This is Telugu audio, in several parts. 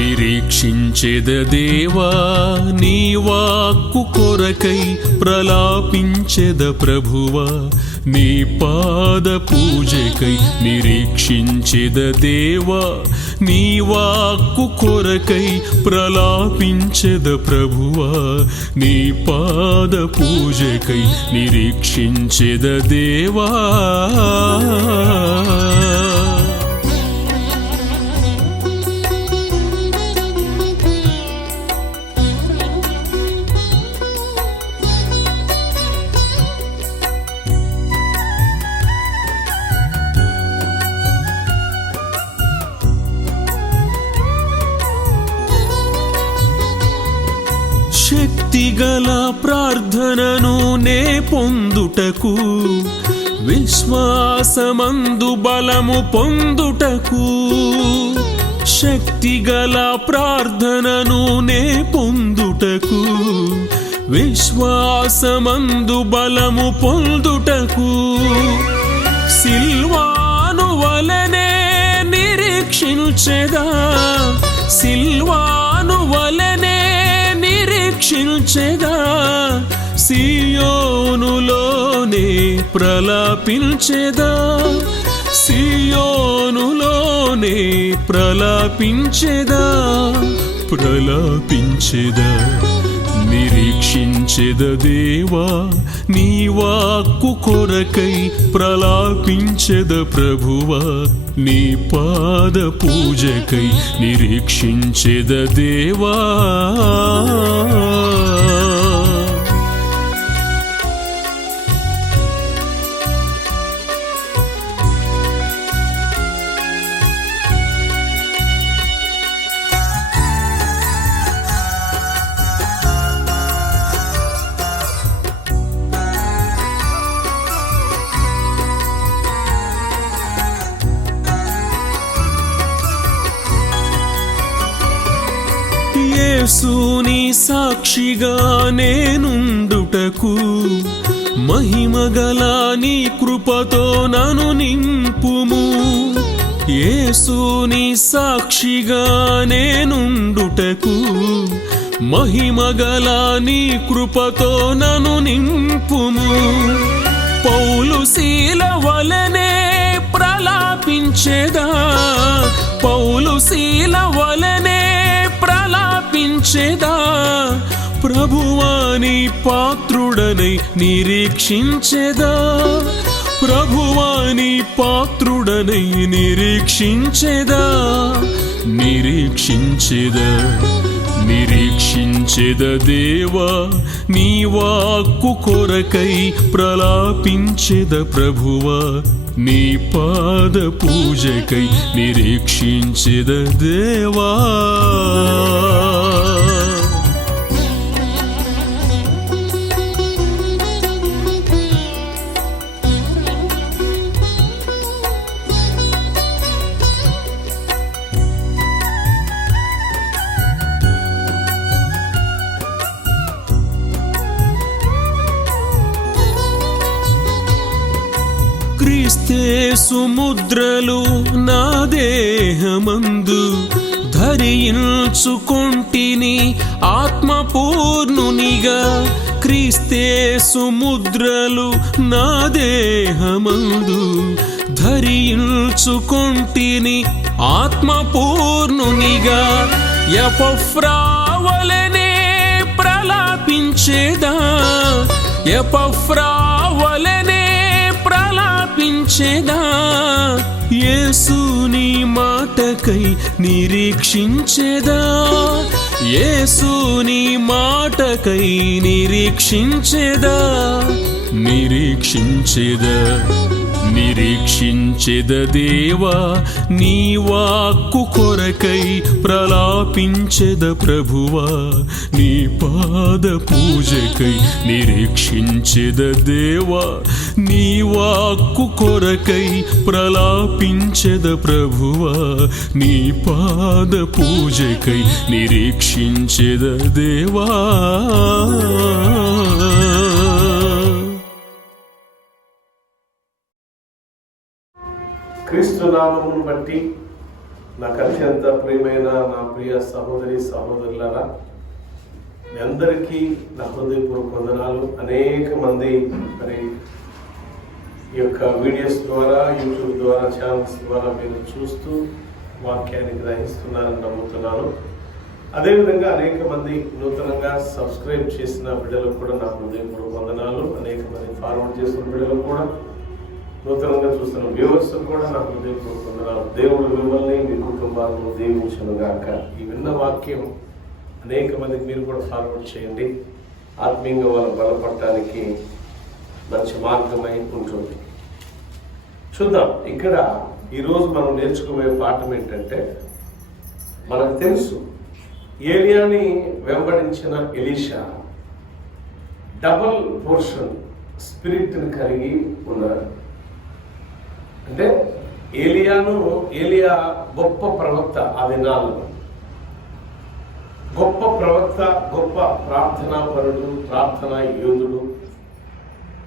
నిరీక్షించెద దేవా నీ వాక్కు కొరకై ప్రలాపించెద ప్రభువా నీ పాద పూజకై నిరీక్షించెద దేవా నీ వాక్కు కొరకై ప్రలాపించెద ప్రభువా నీ పాద పూజకై నిరీక్షించెద దేవా శక్తిగల ప్రార్థనను నే పొందుటకు విశ్వాసమందు బలము పొందుటకు శక్తిగల ప్రార్థనను నే పొందుటకు విశ్వాసమందు బలము పొందుటకు సిల్వాను వలనే నిరీక్షించెదా సిల్వాను వలనే నిరీక్షించెదా సియోనులోనే ప్రలాపించెదా సియోనులోనే ప్రలాపించెదా ప్రలాపించెదా నిరీక్షించెద దేవా నీ వాక్కు కొరకై ప్రలాపించెద ప్రభువా నీ పాద పూజకై నిరీక్షించెద దేవా యేసుని సాక్షిగా నేనుండుటకు మహిమగల నీ కృపతో నన్ను నింపుము యేసుని సాక్షిగా నేనుండుటకు మహిమగల నీ కృపతో నన్ను నింపుము పౌలు శీల వలనే ప్రలాపించెదా పౌలు శీల వలనే ప్రలాపించెదా ప్రభువాని పాత్రుడనై నిరీక్షించెదా ప్రభువాని పాత్రుడనై నిరీక్షించెదా నిరీక్షించెదా నిరీక్షించెద దేవా నీ వాక్కు కొరకై ప్రలాపించెద ప్రభువా నీ పాద పూజకై నిరీక్షించెద దేవా క్రీస్తేసు ముద్రలు నా దేహమందు ధరించుకొంటిని ఆత్మపూర్ణునిగా క్రీస్తేసు ముద్రలు నా దేహమందు ధరించుకొంటిని ఆత్మపూర్ణునిగా ఎపఫ్రా వలనే ప్రలాపించెదా ఎపఫ్రా వలనే ప్రలాపించెదా యేసుని మాటకై నిరీక్షించెదా యేసుని మాటకై నిరీక్షించెదా నిరీక్షించెదా నిరీక్షించెద దేవా నీ వాక్కు కొరకై ప్రలాపించెద ప్రభువా నీ పాద పూజకై నిరీక్షించెద దేవా నీ వాక్కు కొరకై ప్రలాపించెద ప్రభువా నీ పాద పూజకై నిరీక్షించెద దేవా క్రీస్తు నామమును బట్టి నాకు అత్యంత ప్రియమైన నా ప్రియ సహోదరి సహోదరులారా, మీ అందరికీ నా హృదయపూర్వక వందనాలు. అనేక మంది మరి ఈ యొక్క వీడియోస్ ద్వారా, యూట్యూబ్ ద్వారా, ఛానల్స్ ద్వారా మీరు చూస్తూ వాక్యాన్ని గ్రహిస్తున్నారని నమ్ముతున్నాను. అదేవిధంగా అనేక మంది నూతనంగా సబ్స్క్రైబ్ చేసిన బిడ్డలకు కూడా నా హృదయపూర్వక వందనాలు. అనేక మంది ఫార్వర్డ్ చేసిన బిడ్డలకు కూడా, నూతనంగా చూస్తున్న వ్యూవర్స్ కూడా నా హృదయపూర్వక వందనాలు. దేవుడు మిమ్మల్ని, మీ కుటుంబాలను దీవించునుగాక. ఈ విన్న వాక్యం అనేక మందికి మీరు కూడా ఫార్వర్డ్ చేయండి. ఆత్మీయంగా వాళ్ళు బలపడటానికి మంచి మార్గమై ఉంటుంది. చూద్దాం. ఇక్కడ ఈరోజు మనం నేర్చుకోబోయే పాఠం ఏంటంటే, మనకు తెలుసు ఏలియాని వెంబడించిన ఎలీషా డబుల్ పోర్షన్ స్పిరిట్ని కలిగి ఉన్నాడు. అంటే ఏలియా గొప్ప ప్రవక్త, ఆ దినాల్లో గొప్ప ప్రవక్త, గొప్ప ప్రార్థనాపరుడు, ప్రార్థనా యోధుడు.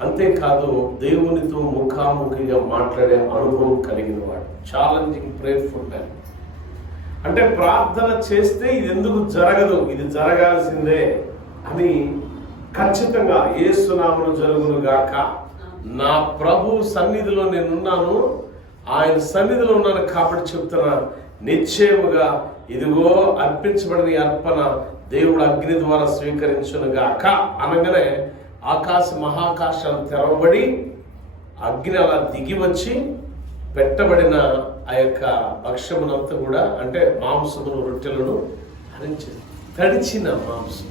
అంతేకాదు దేవునితో ముఖాముఖిగా మాట్లాడే అనుభవం కలిగిన వాడు. Challenging prayerful man. అంటే ప్రార్థన చేస్తే ఇది ఎందుకు జరగదు, ఇది జరగాల్సిందే అని ఖచ్చితంగా యేసు నామమున జరుగును గాక, నా ప్రభు సన్నిధిలో నేనున్నాను, ఆయన సన్నిధిలో ఉన్నాను కాబట్టి చెప్తున్నాను, నిశ్చయముగా ఇదిగో అర్పించబడిన అర్పణ దేవుడు అగ్ని ద్వారా స్వీకరించును గాక అనగానే మహాకాశాలు తెరవబడి అగ్ని అలా దిగి వచ్చి పెట్టబడిన ఆ యొక్క భక్ష్యమునంతా కూడా, అంటే మాంసమును, రొట్టెలను హరించింది. తడిచిన మాంసం,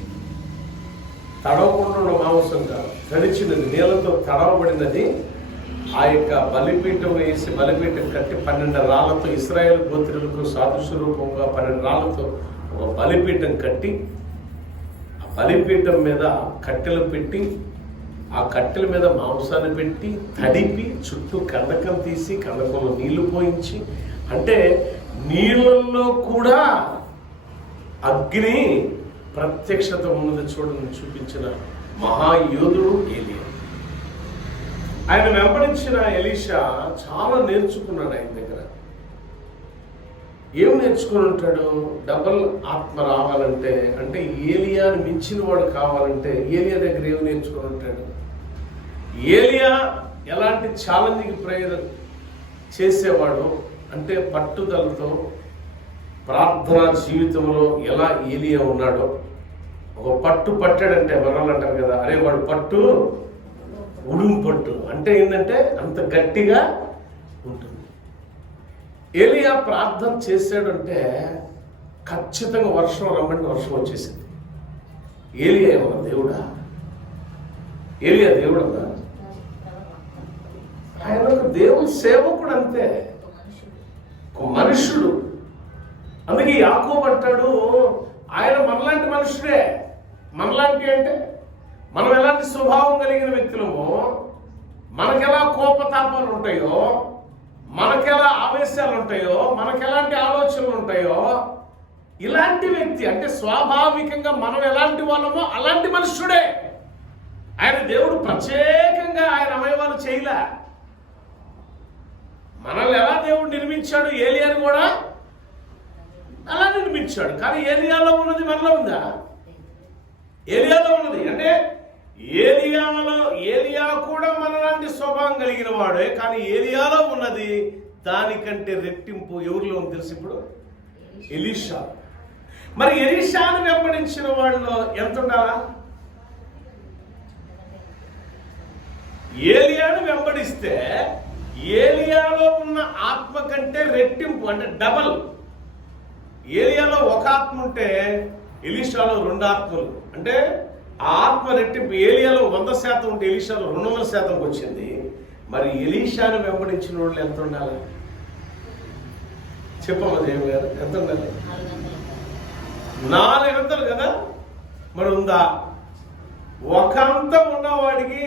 తడవకుండా ఉన్న మాంసం కాదు, తడిచినది, నీళ్ళతో తడవబడినది. ఆ యొక్క బలిపీఠం వేసి, బలిపీఠం కట్టి 12 రాళ్లతో, ఇశ్రాయేలు గోత్రులకు సాదృశ రూపంగా 12 రాళ్లతో ఒక బలిపీఠం కట్టి, ఆ బలిపీఠం మీద కట్టెలు పెట్టి, ఆ కట్టెల మీద మాంసాన్ని పెట్టి తడిపి, చుట్టూ కందకం తీసి, కందకంలో నీళ్లు పోయించి, అంటే నీళ్ళల్లో కూడా అగ్ని ప్రత్యక్షత ఉన్నది చూపించిన మహాయోధుడు ఏలియా. ఆయన వెంబడించిన ఎలీషా చాలా నేర్చుకున్నాడు. ఆయన దగ్గర ఏం నేర్చుకుని ఉంటాడు? డబల్ ఆత్మ రావాలంటే, అంటే ఏలియాని మించిన వాడు కావాలంటే ఏలియా దగ్గర ఏం నేర్చుకుని ఉంటాడు? ఏలియా ఎలాంటి ఛాలెంజింగ్ ప్రేయర్ చేసేవాడు అంటే, పట్టుదలతో ప్రార్థనా జీవితంలో ఎలా ఏలియా ఉన్నాడో. ఒక పట్టు పట్టాడంటే మనల్ని అంటారు కదా, అరే వాడు పట్టు ఉడుం పట్టు అంటే ఏంటంటే అంత గట్టిగా ఉంటుంది. ఏలియా ప్రార్థన చేశాడంటే ఖచ్చితంగా వర్షం రమ్మంటే వర్షం వచ్చేసింది. ఏలియా ఏమన్నా దేవుడా? ఏలియా దేవుడన్నా? ఆయన ఒక దేవుని సేవకుడు, అంతే, ఒక మనుష్యుడు. అందుకే యాకోబు అంటాడు, ఆయన మనలాంటి మనుషుడే. మనలాంటి అంటే మనం ఎలాంటి స్వభావం కలిగిన వ్యక్తులమో, మనకెలా కోపతాపాలు ఉంటాయో, మనకెలా ఆవేశాలు ఉంటాయో, మనకెలాంటి ఆలోచనలు ఉంటాయో, ఇలాంటి వ్యక్తి అంటే స్వాభావికంగా మనం ఎలాంటి వాళ్ళమో అలాంటి మనుష్యుడే. ఆయన దేవుడు ప్రత్యేకంగా ఆయన అవయవాలు చేయలే. మనల్ని ఎలా దేవుడు నిర్మించాడు, ఏలియాని కూడా అలా నిర్మించాడు. కానీ ఏలియాలో ఉన్నది మనలో ఉందా? ఏలియాలో ఉన్నది అంటే ఏలియా కూడా మనలాంటి స్వభావం కలిగిన వాడే. కానీ ఏలియాలో ఉన్నది దానికంటే రెట్టింపు ఎవరిలో ఉంది తెలుసు? ఇప్పుడు ఎలీషా. మరి ఎలీషాను వెంబడించిన వాళ్ళలో ఎంత ఉండాలా? ఏలియాను వెంబడిస్తే ఏలియాలో ఉన్న ఆత్మ కంటే రెట్టింపు, అంటే డబల్. ఏలియాలో ఒక ఆత్మ ఉంటే ఎలీషాలో 2 ఆత్మలు, అంటే ఆ ఆత్మ రెట్టింపు. ఏలియాలో 100% ఉంటే ఎలీషాలో 200%కి వచ్చింది. మరి ఎలీషాను వెంబడించిన వాళ్ళు ఎంత ఉండాలి చెప్పమ్మా దేవి గారు? ఎంత ఉండాలి? 400 కదా. మరి ఉందా? ఒక అంతం ఉన్నవాడికి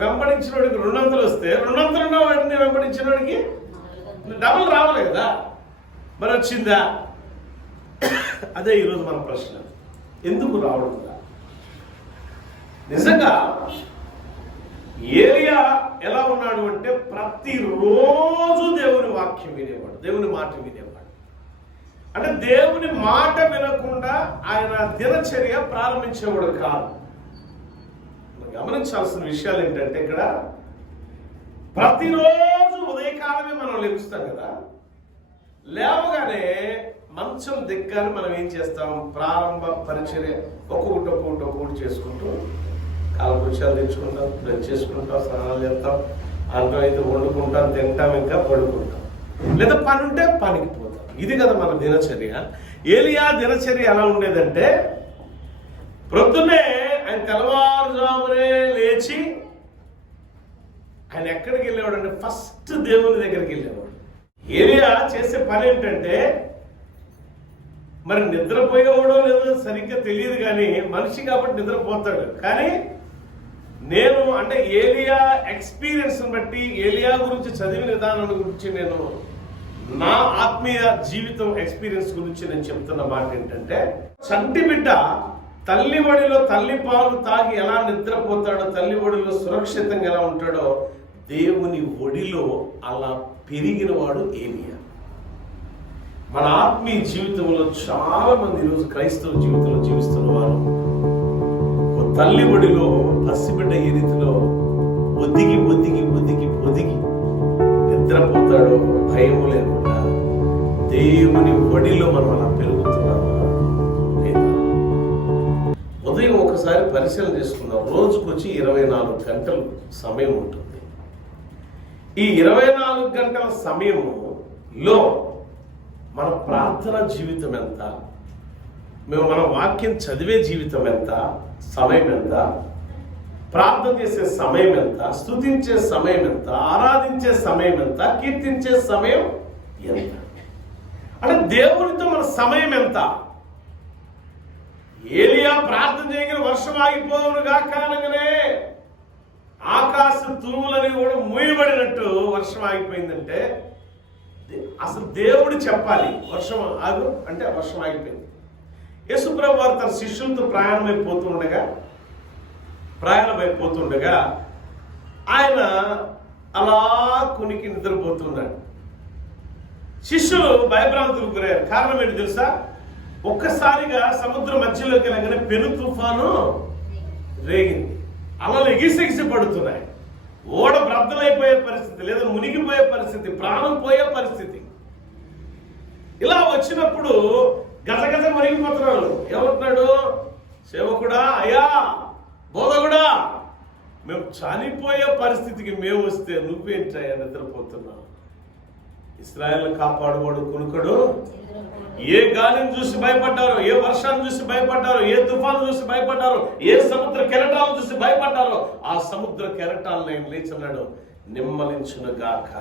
వెంబడించిన వాడికి 200 వస్తే 200 ఉన్న వాడిని వెంబడించిన వాడికి డబుల్ రావాలి కదా. మరి వచ్చిందా? అదే ఈరోజు మన ప్రశ్న. ఎందుకు రావడం? నిజంగా ఏలియా ఎలా ఉన్నాడు అంటే ప్రతిరోజు దేవుని వాక్యం వినేవాడు, దేవుని మాట వినేవాడు. అంటే దేవుని మాట వినకుండా ఆయన దినచర్య ప్రారంభించేవాడు కాదు. గమనించాల్సిన విషయాలు ఏంటంటే ఇక్కడ ప్రతిరోజు ఉదయకాలమే మనం లెగుస్తాం కదా, లేవగానే మంచం దిగ్గానే మనం ఏం చేస్తాం? ప్రారంభ పరిచర్య ఒక్కొక్కటి చేసుకుంటూ కాలకృత్యాలు తెచ్చుకుంటాం, బ్రష్ చేసుకుంటాం, స్నానాలు చేస్తాం, అంటూ అయితే వండుకుంటాం, తింటాం, ఇంకా పడుకుంటాం, లేదా పని ఉంటే పనికి పోతాం. ఇది కదా మన దినచర్య. ఏలియా దినచర్య ఎలా ఉండేదంటే ప్రొద్దున్నే ఆయన తెల్లవారుజామునే లేచి ఆయన ఎక్కడికి వెళ్ళేవాడు అంటే ఫస్ట్ దేవుని దగ్గరికి వెళ్ళేవాడు. ఏలియా చేసే పని ఏంటంటే మరి నిద్రపోయేవాడో లేదో సరిగ్గా తెలియదు, కానీ మనిషి కాబట్టి నిద్రపోతాడు. కానీ నేను అంటే ఏలియా ఎక్స్పీరియన్స్ బట్టి, ఏలియా గురించి చదివిన విధానం గురించి, నేను నా ఆత్మీయ జీవితం ఎక్స్పీరియన్స్ గురించి నేను చెప్తున్న మాట ఏంటంటే, చంటి బిడ్డ తల్లి ఒడిలో తల్లి పాలు తాగి ఎలా నిద్రపోతాడో, తల్లి ఒడిలో సురక్షితంగా ఎలా ఉంటాడో, దేవుని ఒడిలో అలా పెరిగిన వాడు ఏలియా. మన ఆత్మీయ జీవితంలో చాలా మంది ఈరోజు క్రైస్తవ జీవితంలో జీవిస్తున్న వారు తల్లి ఒడిలో పసిబిడ్డ ఏ రీతిలో ఒదిగి ఒదిగి ఒదిగి ఒదిగి నిద్రపోతాడో భయం లేకుండా దేవుని ఒడిలో మనం అలా పెరుగుతున్నామా లేదా? ఉదయం ఒకసారి పరిశీలన చేసుకుందాం. రోజుకొచ్చి 24 గంటలు సమయం ఉంటుంది. ఈ 24 గంటల సమయంలో మన ప్రార్థన జీవితం ఎంత, మన వాక్యం చదివే జీవితం ఎంత, సమయం ఎంత, ప్రార్థన చేసే సమయం ఎంత, స్తుతించే సమయం ఎంత, ఆరాధించే సమయం ఎంత, కీర్తించే సమయం ఎంత, అంటే దేవునితో మన సమయం ఎంత? ఏలియా ప్రార్థన చేయగల వర్షం ఆగిపోవును గాక అనగానే ఆకాశ తూములని కూడా మూయబడినట్టు వర్షం ఆగిపోయిందంటే అసలు దేవుడు చెప్పాలి వర్షం ఆగు అంటే వర్షం ఆగిపోయింది. యేసుప్రభు వారు తన శిష్యులతో ప్రయాణమైపోతుండగా ఆయన అలా కునికి నిద్రపోతున్నాడు. శిష్యులు భయభ్రాంతులకు గురయ్యారు. కారణం ఏంటి తెలుసా? ఒక్కసారిగా సముద్రం మధ్యలోకి వెళ్ళగానే పెను తుఫాను రేగింది. అలలు ఎగిసెగిసి పడుతున్నాయి. ఓడ బ్రద్దలైపోయే పరిస్థితి, లేదా మునిగిపోయే పరిస్థితి, ప్రాణం పోయే పరిస్థితి. ఇలా వచ్చినప్పుడు గజగజ మునిగిపోతున్నారు. ఏమంటున్నాడు? సేవకుడా, అయ్యా, బోధకుడా, మేము చనిపోయే పరిస్థితికి మేము వస్తే నువ్వేంటయ్యా నిద్రపోతున్నావు? ఇశ్రాయేలును కాపాడువాడు కునుకడు. ఏ గాలిని చూసి భయపడ్డారో, ఏ వర్షాన్ని చూసి భయపడ్డారో, ఏ తుఫాను చూసి భయపడ్డారో, ఏ సముద్ర కెరటాలను చూసి భయపడ్డారో, ఆ సముద్ర కెరటాలను ఆయన లేచున్నాడు, నిమ్మలించును గాక.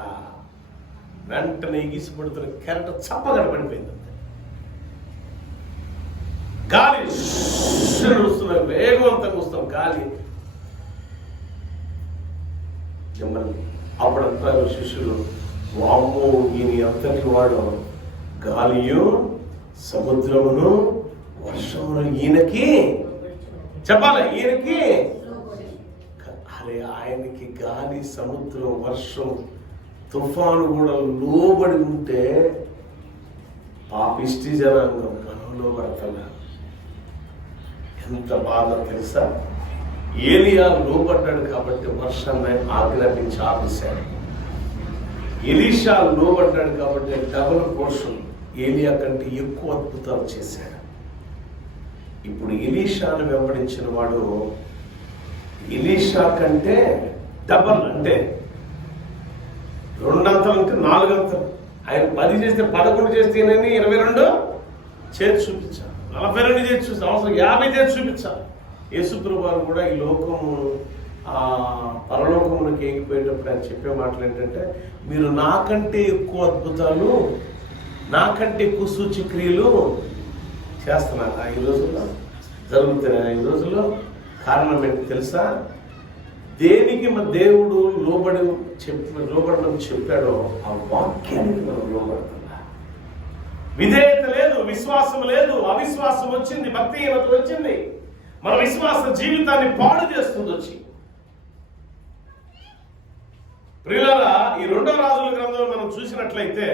వెంటనే ఎగిసిపడుతున్న కెరట చప్పగా పడిపోయింది. గాలి వస్తున్న వేగవంతంగా వస్తాం గాలి. అప్పుడంతా శిష్యులు, వామ్మో, ఈయన అంతటి వాడు, గాలియు సముద్రమును వర్షమును ఈయనకి చెప్పాలి, ఈయనకి. అరే, ఆయనకి గాలి, సముద్రం, వర్షం, తుఫాను కూడా లోబడి ఉంటే పాపిష్టి జనాంగం మనం లోబడతా. ఎంత బాధ తెలుసా? ఏలియా లోబడ్డాడు కాబట్టి వర్షాన్ని ఆజ్ఞాపించి ఆపేశాడు. ఎలీషా లోబడ్డాడు కాబట్టి డబుల్ పోర్షన్ ఏలియా కంటే ఎక్కువ అద్భుతాలు చేశాడు. ఇప్పుడు ఎలీషాను వెంబడించిన వాడు ఎలీషా కంటే డబల్, అంటే 2 అంతలు అంటే 4 అంతలు. ఆయన 10 చేస్తే 11 చేస్తే 22 చేతి చూపించాలి, 42 చేతి చూసి అవసరం 50 చేతి చూపించాలి. యేసుప్రభు వారు కూడా ఈ లోకము పరలోకమునికి ఎగిపోయేటప్పుడు ఆయన చెప్పే మాటలు ఏంటంటే, మీరు నాకంటే ఎక్కువ అద్భుతాలు, నాకంటే ఎక్కువ సూచక్రియలు చేస్తున్నారా ఈ రోజుల్లో, జరుగుతున్నాయి ఈ రోజుల్లో. కారణం ఏంటి తెలుసా? దేనికి మన దేవుడు లోబడడం చెప్పాడో ఆ వాక్యానికి మనం లోబడుతున్నా. విధేయత లేదు, విశ్వాసం లేదు, అవిశ్వాసం వచ్చింది, భక్తిహీనత వచ్చింది, మన విశ్వాస జీవితాన్ని పాడు చేస్తుంది వచ్చి. ప్రియులారా, ఈ 2వ రాజుల గ్రంథంలో మనం చూసినట్లయితే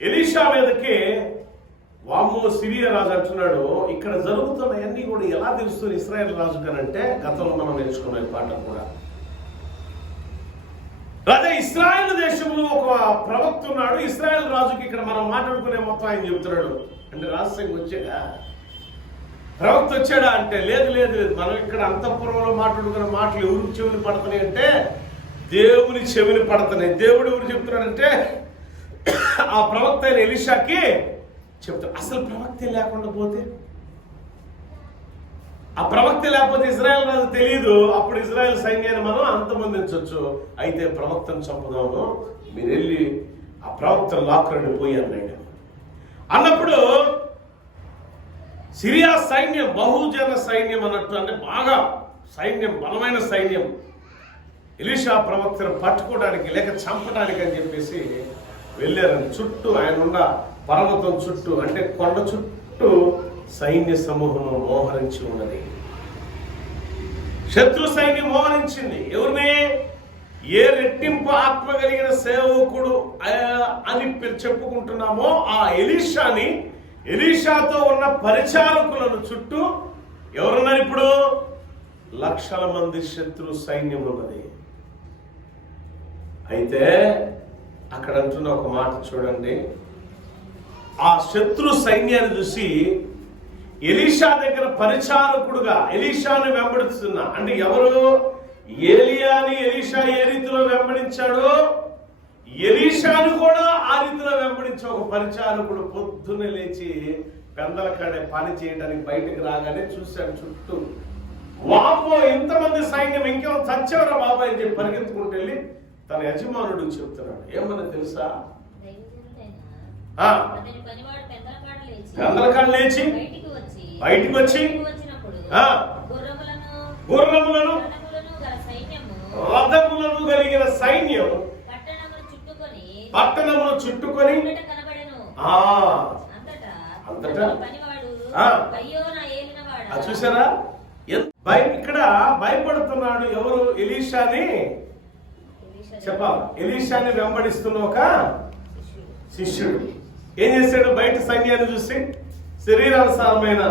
ఎలీషా మీదకి వామ్మో సిరియా రాజు అంటున్నాడు. ఇక్కడ జరుగుతున్నవన్నీ కూడా ఎలా తెలుస్తుంది ఇశ్రాయేల్ రాజు కనంటే, గతంలో మనం నేర్చుకున్న పాట కూడా, రాజా ఇశ్రాయేల్ దేశంలో ఒక ప్రవక్త ఉన్నాడు. ఇశ్రాయేల్ రాజుకి ఇక్కడ మనం మాట్లాడుకునే మొత్తం ఆయన చెబుతున్నాడు. అంటే రహస్యంగా వచ్చాడా, ప్రవక్త వచ్చాడా అంటే లేదు లేదు లేదు, మనం ఇక్కడ అంతఃపురంలో మాట్లాడుకునే మాటలు ఎవరికి చెవిని పడుతున్నాయి అంటే దేవుని చెవిని పడుతున్నాయి. దేవుడు ఎవరు చెప్తున్నాడంటే ఆ ప్రవక్త అయిన ఎలీషాకి చెప్తాడు. అసలు ప్రవక్త లేకుండా పోతే, ఆ ప్రవక్త లేకపోతే ఇజ్రాయెల్ రాజు తెలియదు. అప్పుడు ఇజ్రాయెల్ సైన్యాన్ని మనం అంతమొందించవచ్చు. అయితే ప్రవక్తను చంపుదాము, మీరు వెళ్ళి ఆ ప్రవక్తను లాక్కొని పోయి అన్నాడు. అన్నప్పుడు సిరియా సైన్యం బహుజన సైన్యం అన్నట్టు, అంటే బాగా సైన్యం, బలమైన సైన్యం ఎలీషా ప్రవక్తను పట్టుకోవడానికి లేక చంపడానికి అని చెప్పేసి వెళ్ళారని. చుట్టూ ఆయన ఉన్న పర్వతం చుట్టూ, అంటే కొండ చుట్టూ సైన్య సమూహము మోహరించి ఉన్నది. శత్రు సైన్యం మోహరించింది. ఎవరిని? ఏ రెట్టింపు ఆత్మ కలిగిన సేవకుడు అని చెప్పుకుంటున్నామో ఆ ఎలీషాని, ఎలీషాతో ఉన్న పరిచారకులను చుట్టూ ఎవరున్నారు? ఇప్పుడు లక్షల మంది శత్రు సైన్యం ఉన్నది. అయితే అక్కడ అంటున్న ఒక మాట చూడండి. ఆ శత్రు సైన్యాన్ని చూసి ఎలీషా దగ్గర పరిచారకుడుగా ఎలీషాను వెంబడిస్తున్నా, అంటే ఎవరు? ఏలియాని ఎలీషా ఏ రీతిలో వెంబడించాడో ఎలీషాను కూడా ఆ రీతిలో వెంబడించే ఒక పరిచారకుడు పొద్దున్నే లేచి పెందల కాడే పని చేయడానికి బయటకు రాగానే చూశాడు చుట్టూ. వామ్మో ఇంతమంది సైన్యం, ఇంకేమో చచ్చేవరా బాబాయ్ అని చెప్పి పరిగెత్తుకుంటూ వెళ్ళి తన యజమానుడు చెప్తున్నాడు. ఏమన్నా తెలుసా? పెందలకాడ లేచి బయటికి వచ్చి గుర్రములను రథములను కలిగిన సైన్యం పట్టణమును చుట్టుకొని అంతటా చూసారా? ఇక్కడ భయపడుతున్నాడు. ఎవరు? ఎలీషాని చెప్పాలి. ఎలీషాని వెంబడిస్తున్న ఒక శిష్యుడు ఏం చేశాడు? బయట సైన్యాన్ని చూసి, శరీరానుసారమైన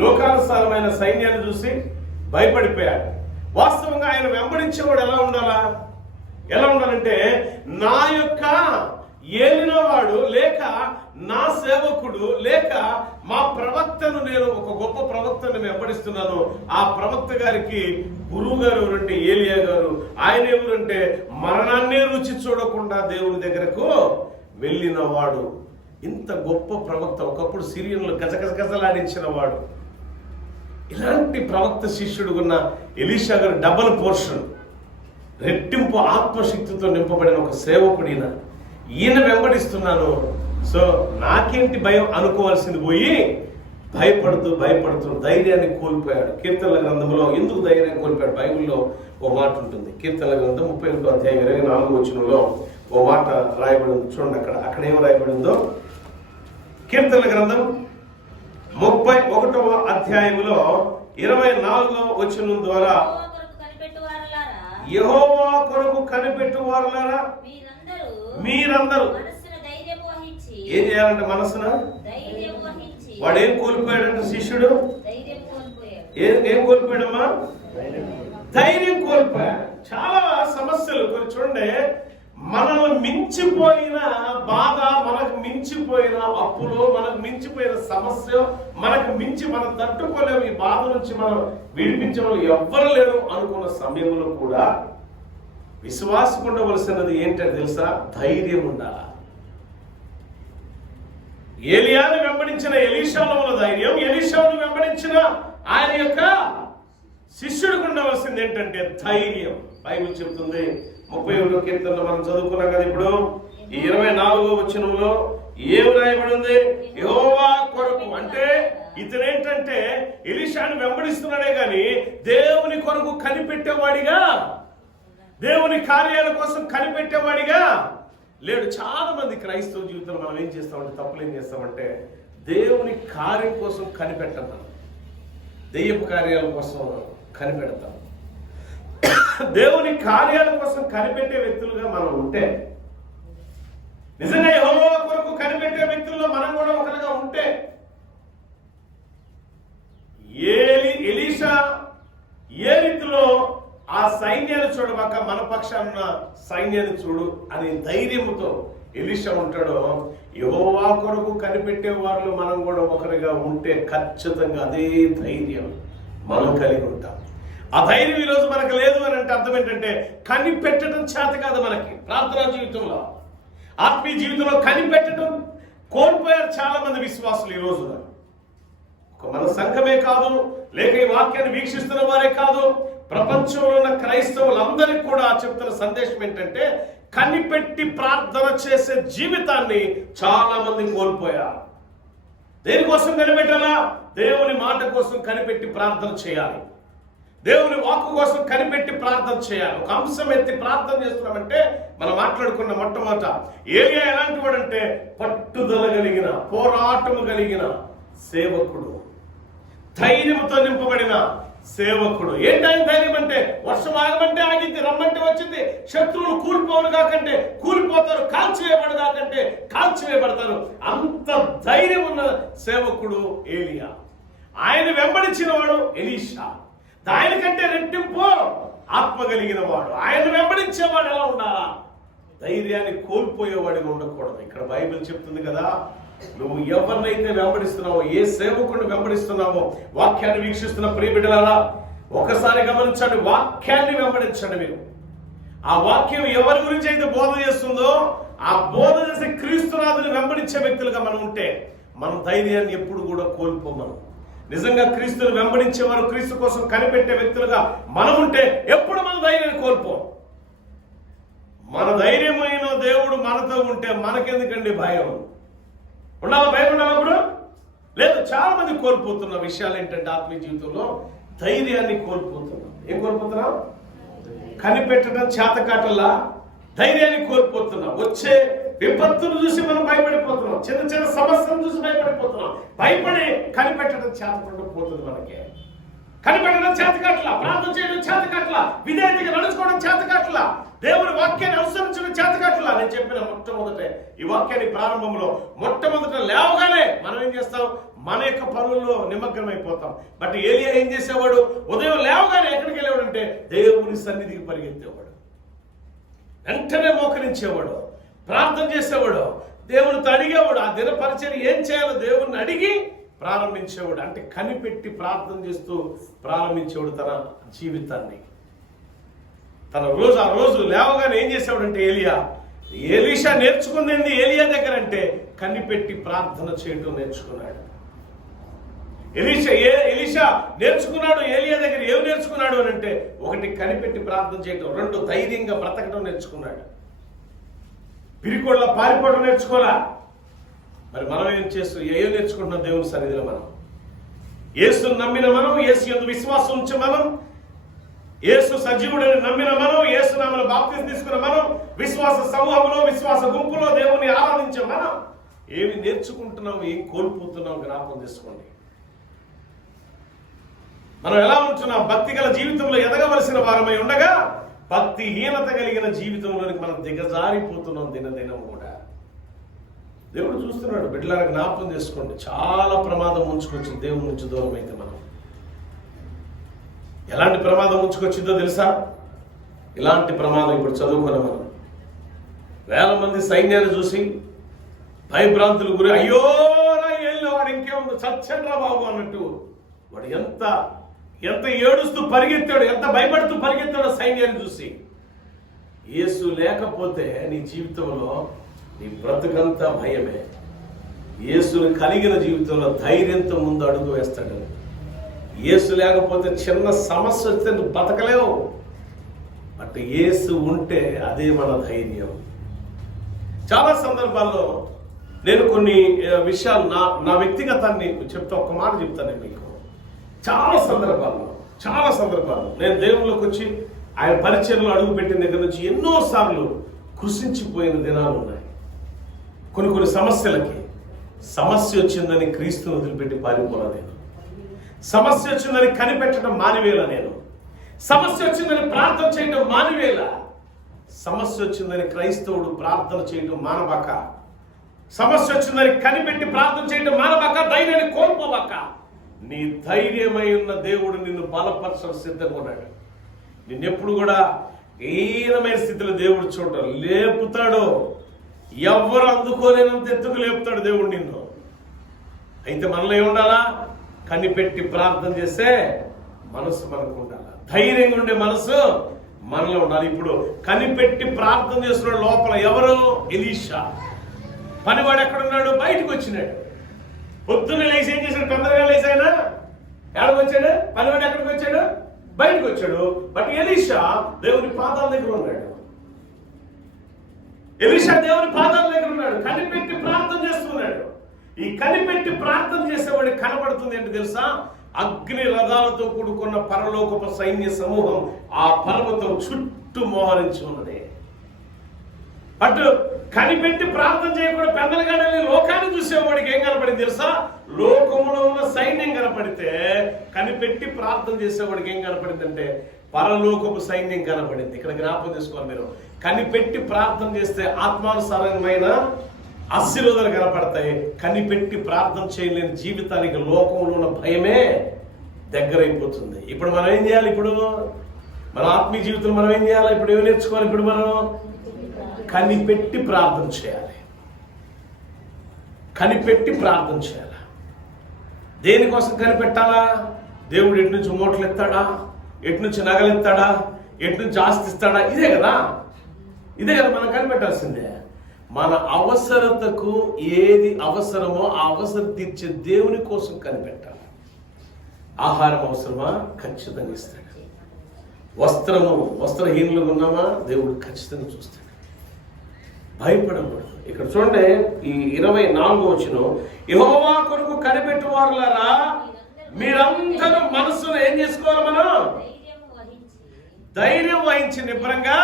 లోకానుసారమైన సైన్యాన్ని చూసి భయపడిపోయాడు. వాస్తవంగా ఆయన వెంబడించేవాడు ఎలా ఉండాలా? ఎలా ఉండాలంటే, నా యొక్క ఏలినవాడు లేక నా సేవకుడు లేక మా ప్రవక్తను, నేను ఒక గొప్ప ప్రవక్తను వెంబడిస్తున్నాను. ఆ ప్రవక్త గారికి గురువు గారు ఎవరంటే ఏలియా గారు. ఆయన ఎవరంటే మరణాన్నే రుచి చూడకుండా దేవుని దగ్గరకు వెళ్ళిన వాడు. ఇంత గొప్ప ప్రవక్త, ఒకప్పుడు సిరియన్లు గజగజగజలాడించిన వాడు. ఇలాంటి ప్రవక్త శిష్యుడు ఉన్న ఎలీషా గారు డబల్ పోర్షన్, రెట్టింపు ఆత్మశక్తితో నింపబడిన ఒక సేవకుడిన. ఈయన వెంబడిస్తున్నాను, సో నాకేంటి భయం అనుకోవాల్సింది పోయి భయపడుతూ ధైర్యాన్ని కోల్పోయాడు. కీర్తనల గ్రంథంలో ఎందుకు ధైర్యాన్ని కోల్పోయాడు? బైబిల్లో ఓ మాట ఉంటుంది. కీర్తనల గ్రంథం 31వ అధ్యాయం 24వ వచనంలో ఓ మాట రాయబడి ఉంది. చూడండి, అక్కడ ఏం రాయబడిందో. కీర్తనల గ్రంథం 31వ అధ్యాయంలో 24వ వచనం ద్వారా, యెహోవా కొరకు కనిపెట్టువారులారా మీరందరూ ఏం చేయాలంటే మనసున వాడు ఏం కోల్పోయాడంటే శిష్యుడు ఏం కోల్పోయాడమ్మా? ధైర్యం కోల్పోయాడు. చాలా సమస్యలు కొన్ని చూడండి, మనల్ని మించిపోయిన బాధ, మనకు మించిపోయిన అప్పులు, మనకు మించిపోయిన సమస్య, మనకు మించి మనం తట్టుకోలేము, ఈ బాధ నుంచి మనం విడిపించే వాళ్ళు ఎవ్వరు లేరు అనుకున్న సమయంలో కూడా విశ్వాసం ఉండవలసినది ఏంటంటే తెలుసా? ధైర్యం ఉండాలి. ఏలియాను వెంబడించిన ఎలీషాలో ఉన్న ధైర్యం, ఎలీషాను వెంబడించిన ఆయన యొక్క శిష్యుడికి ఉండవలసింది ఏంటంటే ధైర్యం. బైబిల్ చెప్తుంది 31వ కీర్తనలో మనం చదువుకున్నాం కదా. ఇప్పుడు ఈ 24వ వచనంలో ఏం రాయబడి ఉంది? యెహోవా కొరకు. అంటే ఇతనేంటంటే ఎలీషాను వెంబడిస్తున్నాడే గాని దేవుని కొరకు కనిపెట్టేవాడిగా, దేవుని కార్యాల కోసం కనిపెట్టేవాడిగా లేడు. చాలా మంది క్రైస్తవ జీవితంలో మనం ఏం చేస్తామంటే, తప్పులు ఏం చేస్తామంటే, దేవుని కార్యం కోసం కనిపెట్టం, దెయ్యపు కార్యాల కోసం కనిపెడతాం. దేవుని కార్యాల కోసం కనిపెట్టే వ్యక్తులుగా మనం ఉంటే, నిజంగా యెహోవా కొరకు కనిపెట్టే వ్యక్తుల్లో మనం కూడా ఒకరిగా ఉంటే పక్షాన సైన్యాన్ని చూడు అనే ధైర్యంతో ఎలీషా ఉంటాడో, యెహోవా కొరకు కనిపెట్టే వారిలో మనం కూడా ఒకరిగా ఉంటే ఖచ్చితంగా అదే ధైర్యం మనం కలిగి ఉంటాం. ఆ ధైర్యం ఈరోజు మనకు లేదు అని అంటే అర్థం ఏంటంటే కనిపెట్టడం చేత కాదు. మనకి ప్రార్థనా జీవితంలో, ఆత్మీయ జీవితంలో కనిపెట్టడం కోల్పోయారు చాలా మంది విశ్వాసులు ఈ రోజున. మన సంఘమే కాదు, లేక ఈ వాక్యాన్ని వీక్షిస్తున్న వారే కాదు, ప్రపంచంలో ఉన్న క్రైస్తవులందరికీ కూడా చెప్తున్న సందేశం ఏంటంటే కనిపెట్టి ప్రార్థన చేసే జీవితాన్ని చాలా మంది కోల్పోయారు. దేనికోసం కనిపెట్టాలా? దేవుని మాట కోసం కనిపెట్టి ప్రార్థన చేయాలి. దేవుని వాక్కు కోసం కనిపెట్టి ప్రార్థన చేయాలి. ఒక అంశం ఎత్తి ప్రార్థన చేస్తున్నామంటే మనం మాట్లాడుకున్న మొట్టమొదట ఏలియా ఎలాంటి వాడంటే పట్టుదల కలిగిన, పోరాటము కలిగిన సేవకుడు, ధైర్యంతో నింపబడిన సేవకుడు. ఏంటైన ధైర్యం అంటే వర్షం ఆగమంటే ఆగింది, రమ్మంటే వచ్చింది, శత్రువులు కూలిపోవును కాకంటే కూలిపోతారు, కాల్చివేయబడు కాకంటే కాల్చివేయబడతారు. అంత ధైర్యం ఉన్న సేవకుడు ఏలియా. ఆయన వెంబడించిన వాడు ఎలీషా. ఆయనకంటే రెట్టింపు ఆత్మ కలిగిన వాడు. ఆయన వెంబడించేవాడు ఎలా ఉండాలా? ధైర్యాన్ని కోల్పోయేవాడిగా ఉండకూడదు. ఇక్కడ బైబిల్ చెప్తుంది కదా, నువ్వు ఎవరినైతే వెంబడిస్తున్నావో, ఏ సేవకుడిని వెంబడిస్తున్నావో, వాక్యాన్ని వీక్షిస్తున్న ప్రియబిడ్డలారా ఒకసారి గమనించండి, వాక్యాన్ని వెంబడించండి. మీరు ఆ వాక్యం ఎవరి గురించి అయితే బోధ చేస్తుందో ఆ బోధ చేసే క్రీస్తునాథుని వెంబడించే వ్యక్తులుగా మనం ఉంటే మనం ధైర్యాన్ని ఎప్పుడు కూడా కోల్పోమను. నిజంగా క్రీస్తుని వెంబడించేవారు, క్రీస్తు కోసం కనిపెట్టే వ్యక్తులుగా మనం ఉంటే ఎప్పుడు మన ధైర్యాన్ని కోల్పోం. మన ధైర్యమైన దేవుడు మనతో ఉంటే మనకెందుకండి భయం? ఉండాలా? భయం ఉండాలప్పుడు లేదు. చాలా మంది కోల్పోతున్న విషయాలు ఏంటంటే ఆత్మీయ జీవితంలో ధైర్యాన్ని కోల్పోతున్నాం. ఏం కోల్పోతున్నాం? కనిపెట్టడం చేతకాటల్లా ధైర్యాన్ని కోల్పోతున్నాం. వచ్చే విపత్తును చూసి మనం భయపడిపోతున్నాం, చిన్న చిన్న సమస్యలను చూసి భయపడిపోతున్నాం. భయపడి కనిపెట్టడం చేతపడకపోతుంది. మనకి కనిపెట్టడం చేతకాట్ల, ప్రార్థన చేయడం చేతకాట్ల, విధేయతగా నడుచుకోవడం చేతకాట్ల, దేవుని వాక్యాన్ని అనుసరించడం చేతకాట్ల. నేను చెప్పిన మొట్టమొదటే ఈ వాక్యాన్ని ప్రారంభంలో మొట్టమొదట లేవగానే మనం ఏం చేస్తాం? మన యొక్క పనుల్లో నిమగ్నమైపోతాం. బట్ ఏలియా ఏం చేసేవాడు? ఉదయం లేవగానే ఎక్కడికి వెళ్ళేవాడు అంటే దేవుని సన్నిధికి పరిగెత్తేవాడు, వెంటనే మోకరించేవాడు, ప్రార్థన చేసేవాడు, దేవునితో అడిగేవాడు. ఆ దిన పరిచర్య ఏం చేయాలో దేవుణ్ణి అడిగి ప్రారంభించేవాడు. అంటే కనిపెట్టి ప్రార్థన చేస్తూ ప్రారంభించేవాడు తన జీవితాన్ని. తన రోజు ఆ రోజు లేవగానే ఏం చేసేవాడు అంటే ఎలీషా నేర్చుకుంది ఏలియా దగ్గర అంటే కనిపెట్టి ప్రార్థన చేయడం నేర్చుకున్నాడు. ఎలీషా నేర్చుకున్నాడు ఏలియా దగ్గర. ఏమి నేర్చుకున్నాడు అని అంటే ఒకటి కనిపెట్టి ప్రార్థన చేయడం, రెండు ధైర్యంగా బ్రతకడం నేర్చుకున్నాడు. పిరికోళ్ళ పారిపోవడం నేర్చుకోవాలా? మరి మనం ఏం నేర్చుకుంటున్నాం దేవుని సన్నిధిలో? మనం యేసును నమ్మిన మనం, యేసు యందు విశ్వాసం ఉంచిన మనం, యేసు సజీవుడని నమ్మిన మనం, యేసు నామమున బాప్తిసం తీసుకున్న మనం, విశ్వాస సమూహంలో, విశ్వాస గుంపులో దేవుని ఆరాధించే మనం ఏమి నేర్చుకుంటున్నాం, ఏం కోల్పోతున్నాం జ్ఞాపకం చేసుకోండి. మనం ఎలా ఉంటున్నాం? భక్తి గల జీవితంలో ఎదగవలసిన వారమై ఉండగా భక్తిహీనత కలిగిన జీవితంలోనికి మనం దిగజారిపోతున్నాం దినదినం కూడా. దేవుడు చూస్తున్నాడు. బిడ్డలారా జ్ఞాపకం చేసుకోండి, చాలా ప్రమాదం ముంచుకొచ్చింది దేవుని నుంచి దూరం అయితే మనం. ఎలాంటి ప్రమాదం ముంచుకొచ్చిందో తెలుసా? ఇలాంటి ప్రమాదం ఇప్పుడు చదువుకున్న మనం వేల మంది సైన్యాన్ని చూసి భయభ్రాంతులు గురి, అయ్యో నా ఏళ్ళు వాడు ఇంకేముంది చచ్చండ్రా బాబు అన్నట్టు వాడు ఎంత ఏడుస్తూ పరిగెత్తాడు, ఎంత భయపడుతూ పరిగెత్తాడో సైన్యాన్ని చూసి. యేసు లేకపోతే నీ జీవితంలో నీ బ్రతుకంతా భయమే. యేసుని కలిగిన జీవితంలో ధైర్యంతో ముందు అడుగు వేస్తాడు. యేసు లేకపోతే చిన్న సమస్య వస్తే నువ్వు బతకలేవు. బట్ యేసు ఉంటే అదే మన ధైర్యం. చాలా సందర్భాల్లో నేను కొన్ని విషయాలు నా వ్యక్తిగతాన్ని చెప్తా, ఒక్క మాట చెప్తాను మీకు. చాలా సందర్భాల్లో నేను దేవుళ్ళకి వచ్చి ఆయన పరిచర్యలో అడుగు పెట్టిన దగ్గర నుంచి ఎన్నోసార్లు కృషించిపోయిన దినాలు ఉన్నాయి. కొన్ని సమస్యలకి సమస్య వచ్చిందని క్రీస్తుని వదిలిపెట్టి పారిపోలా నేను. సమస్య వచ్చిందని కనిపెట్టడం మానివేళ నేను. సమస్య వచ్చిందని ప్రార్థన చేయడం మానివేళ. సమస్య వచ్చిందని క్రైస్తవుడు ప్రార్థన చేయడం మానబాక. సమస్య వచ్చిందని కనిపెట్టి ప్రార్థన చేయడం మానబాక. ధైర్యాన్ని కోల్పోబాక. నీ ధైర్యమై ఉన్న దేవుడు నిన్ను బలపరచడం సిద్ధంగా ఉన్నాడు. నిన్నెప్పుడు కూడా హీనమైన స్థితిలో దేవుడు చూడటం లేపుతాడు. ఎవరు అందుకోలేనంత ఎత్తుకు లేపుతాడు దేవుడు నిన్ను. అయితే మనలో ఏముండాలా? కనిపెట్టి ప్రార్థన చేస్తే మనసు మనకు ఉండాలి. ధైర్యంగా ఉండే మనసు మనలో ఉండాలి. ఇప్పుడు కనిపెట్టి ప్రార్థన చేస్తున్నాడు లోపల ఎవరు? ఎలీషా. పనివాడు ఎక్కడున్నాడు? బయటకు వచ్చినాడు. పొద్దున్న లేచి ఏం చేశాడు? తొందరగా లేచి ఆయన ఎక్కడికి వచ్చాడు? పనివాడు ఎక్కడికి వచ్చాడు? బయటకు వచ్చాడు. బట్ ఎలీషా దేవుని పాదాల దగ్గర ఉన్నాడు. ఎలీషా దేవుని పాదాల దగ్గర ఉన్నాడు. కనిపెట్టి ప్రార్థన చేస్తున్నాడు. ఈ కనిపెట్టి ప్రార్థన చేసేవాడికి కనబడుతుంది ఏంటి తెలుసా? అగ్ని రథాలతో కూడుకున్న పరలోకపు సైన్య సమూహం ఆ పర్వతం చుట్టూ మోహరించి ఉన్నది. అటు కనిపెట్టి ప్రార్థన చేయకుండా పెద్దలుగానే లోకాన్ని చూసేవాడికి ఏం కనపడింది తెలుసా? లోకంలో ఉన్న సైన్యం కనపడితే కనిపెట్టి ప్రార్థన చేసేవాడికి ఏం కనపడింది అంటే పరలోకపు సైన్యం కనపడింది. ఇక్కడ జ్ఞాపకం చేసుకోవాలి మీరు. కనిపెట్టి ప్రార్థన చేస్తే ఆత్మానుసారమైన ఆశీర్వాదాలు కనపడతాయి. కనిపెట్టి ప్రార్థన చేయలేని జీవితానికి లోకంలో ఉన్న భయమే దగ్గరైపోతుంది. ఇప్పుడు మనం ఏం చేయాలి? ఇప్పుడు మన ఆత్మీయ జీవితంలో మనం ఏం చేయాలి? ఇప్పుడు ఏం నేర్చుకోవాలి? ఇప్పుడు మనం కనిపెట్టి ప్రార్థన చేయాలి. కనిపెట్టి ప్రార్థన చేయాలి. దేనికోసం కనిపెట్టాలా? దేవుడు ఎటు నుంచి మూటలు ఎత్తాడా? ఎటు నుంచి నగలెత్తాడా? ఎటు నుంచి ఆస్తి ఇస్తాడా? ఇదే కదా మనం కనిపెట్టాల్సిందే. మన అవసరతకు ఏది అవసరమో ఆ అవసరం తీర్చే దేవుని కోసం కనిపెట్టాలి. ఆహారం అవసరమా? ఖచ్చితంగా ఇస్తాడు. వస్త్రహీనులుగా ఉన్నామా? దేవుడు ఖచ్చితంగా చూస్తాడు. భయపడకూడదు. ఇక్కడ చూడండి, ఈ 24వ వచనం, యెహోవా కొరకు కనిపెట్టువారులారా మీరందరూ మనసును ఏం చేసుకోవాలి? మనం ధైర్యం వహించి నిబ్బరంగా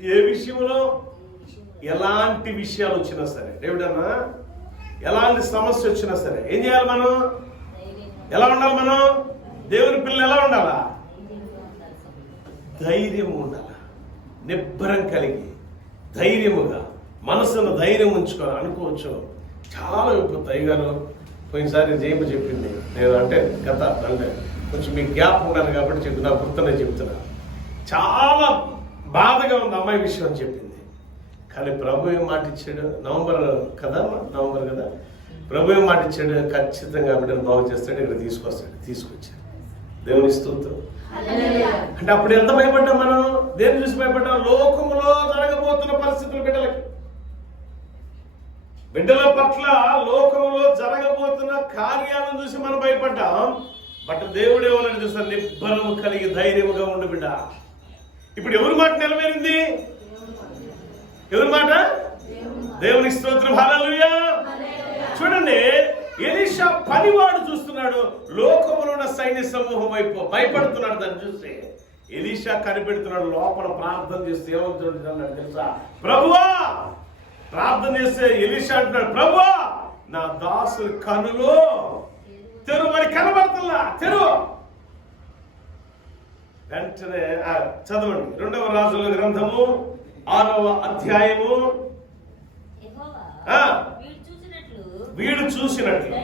ఏ విషయంలో ఎలాంటి విషయాలు వచ్చినా సరే, దేవుడన్నా ఎలాంటి సమస్య వచ్చినా సరే ఏం చేయాలి? మనం ఎలా ఉండాలి? మనం దేవుని పిల్లలు ఎలా ఉండాలా? ధైర్యం ఉండాలి. నిబ్బరం కలిగి ధైర్యముగా మనసును ధైర్యం ఉంచుకోవాలి. అనుకోవచ్చు చాలా ఇప్పుడు తయ్యగారు పోయినసారి జయము చెప్పింది. నేను అంటే కొంచెం మీకు గ్యాప్ ఉండాలి కాబట్టి చెప్తున్నా, గుర్తునే చెప్తున్నా. చాలా బాధగా ఉంది అమ్మాయి విషయం అని చెప్పింది. కానీ ప్రభు ఏం మాట ఇచ్చాడు? నవంబర్ కదా ప్రభు ఏం మాట ఇచ్చాడు? ఖచ్చితంగా బిడ్డను బాగు చేస్తాడు, ఇక్కడ తీసుకొచ్చాడు. దేవుని స్తోత్రం. అంటే అప్పుడు ఎంత భయపడ్డాం మనం? దేన్ని చూసి భయపడ్డాం? లోకంలో జరగబోతున్న పరిస్థితులు బిడ్డల పట్ల లోకంలో జరగబోతున్న కార్యాలను చూసి మనం భయపడ్డాం. బట్ దేవుడు ఏమన్నాడు చూసా? నిబ్బరము కలిగి ధైర్యముగా ఉండు బిడ్డ. ఇప్పుడు ఎవరి మాట నెరవేరింది? ఎవరి మాట? దేవుని స్తోత్రం. హల్లెలూయా. చూడండి, ఎలీషా పనివాడు చూస్తున్నాడు, లోకంలో ఉన్న సైన్య సమూహం వైపు భయపడుతున్నాడు. దాన్ని చూసి ఎలీషా కనిపెడుతున్నాడు. లోపల ప్రార్థన చేస్తే ఏమవుతున్నాడు తెలుసా? ప్రభువా, ప్రార్థన చేస్తే ఎలీషా అంటున్నాడు, ప్రభువా నా దాసుని కనులు తెరువు. మరి కనబడుతుందా? తెరువు. వెంటనే చదవండి 2వ రాజుల గ్రంథము 6వ అధ్యాయము. వీడు చూసినట్లు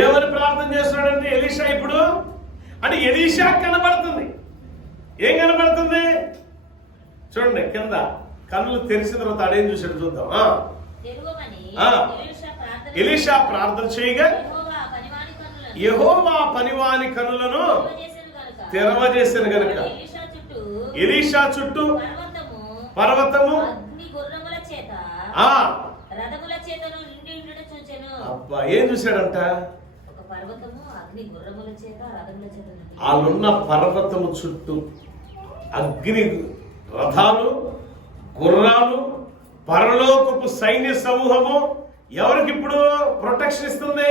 ఏమని ప్రార్థన చేస్తున్నాడంటే ఎలీషా ఇప్పుడు అంటే ఎలీషా కనబడుతుంది. ఏం కనబడుతుంది చూడండి, కింద కన్నులు తెరిచిన తర్వాత అడేం చూసాడు చూద్దాం. ఎలీషా ప్రార్థన చేయగా యెహోవా పనివాని కన్నులను తెరవజేసిన గనుక ఎలీషా చుట్టూ పర్వతము అబ్బా ఏం చూశాడంట? వాళ్ళున్న పర్వతము చుట్టూ అగ్ని రథాలు, గుర్రాలు, పరలోకపు సైన్య సమూహము. ఎవరికి ఇప్పుడు ప్రొటెక్షన్ ఇస్తుంది?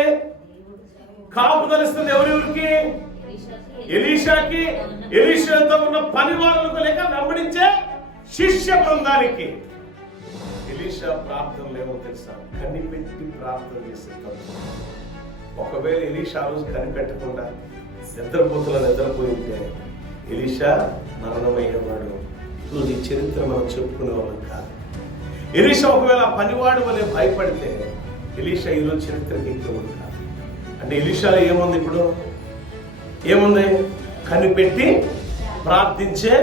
కాపుదలిస్తుంది. ఎవరెవరికి? ఎలీషాకి, ఎలీషాతో ఉన్న పనివారులకు, లేక వెంబడించే శిష్య బృందానికి. ఎలీషా ప్రార్థనలు ఏమో తెలుసా? కనిపెట్టి ప్రార్థన చేసేస్తాడు. ఒకవేళ ఎలీషా రోజు కనిపెట్టకుండా నిద్రపోయి ఉంటే ఎలీషా మరణమయ్యేవాడు. ఈ చరిత్ర మనం చెప్పుకునే వాళ్ళం కాదు. ఎలీషా ఒకవేళ పనివాడు వలె భయపడితే ఎలీషా ఈరోజు చరిత్రకి ఎక్కేవాడు కాదు. అంటే ఎలీషాలో ఏముంది? ఇప్పుడు ఏముంది? కనిపెట్టి ప్రార్థించే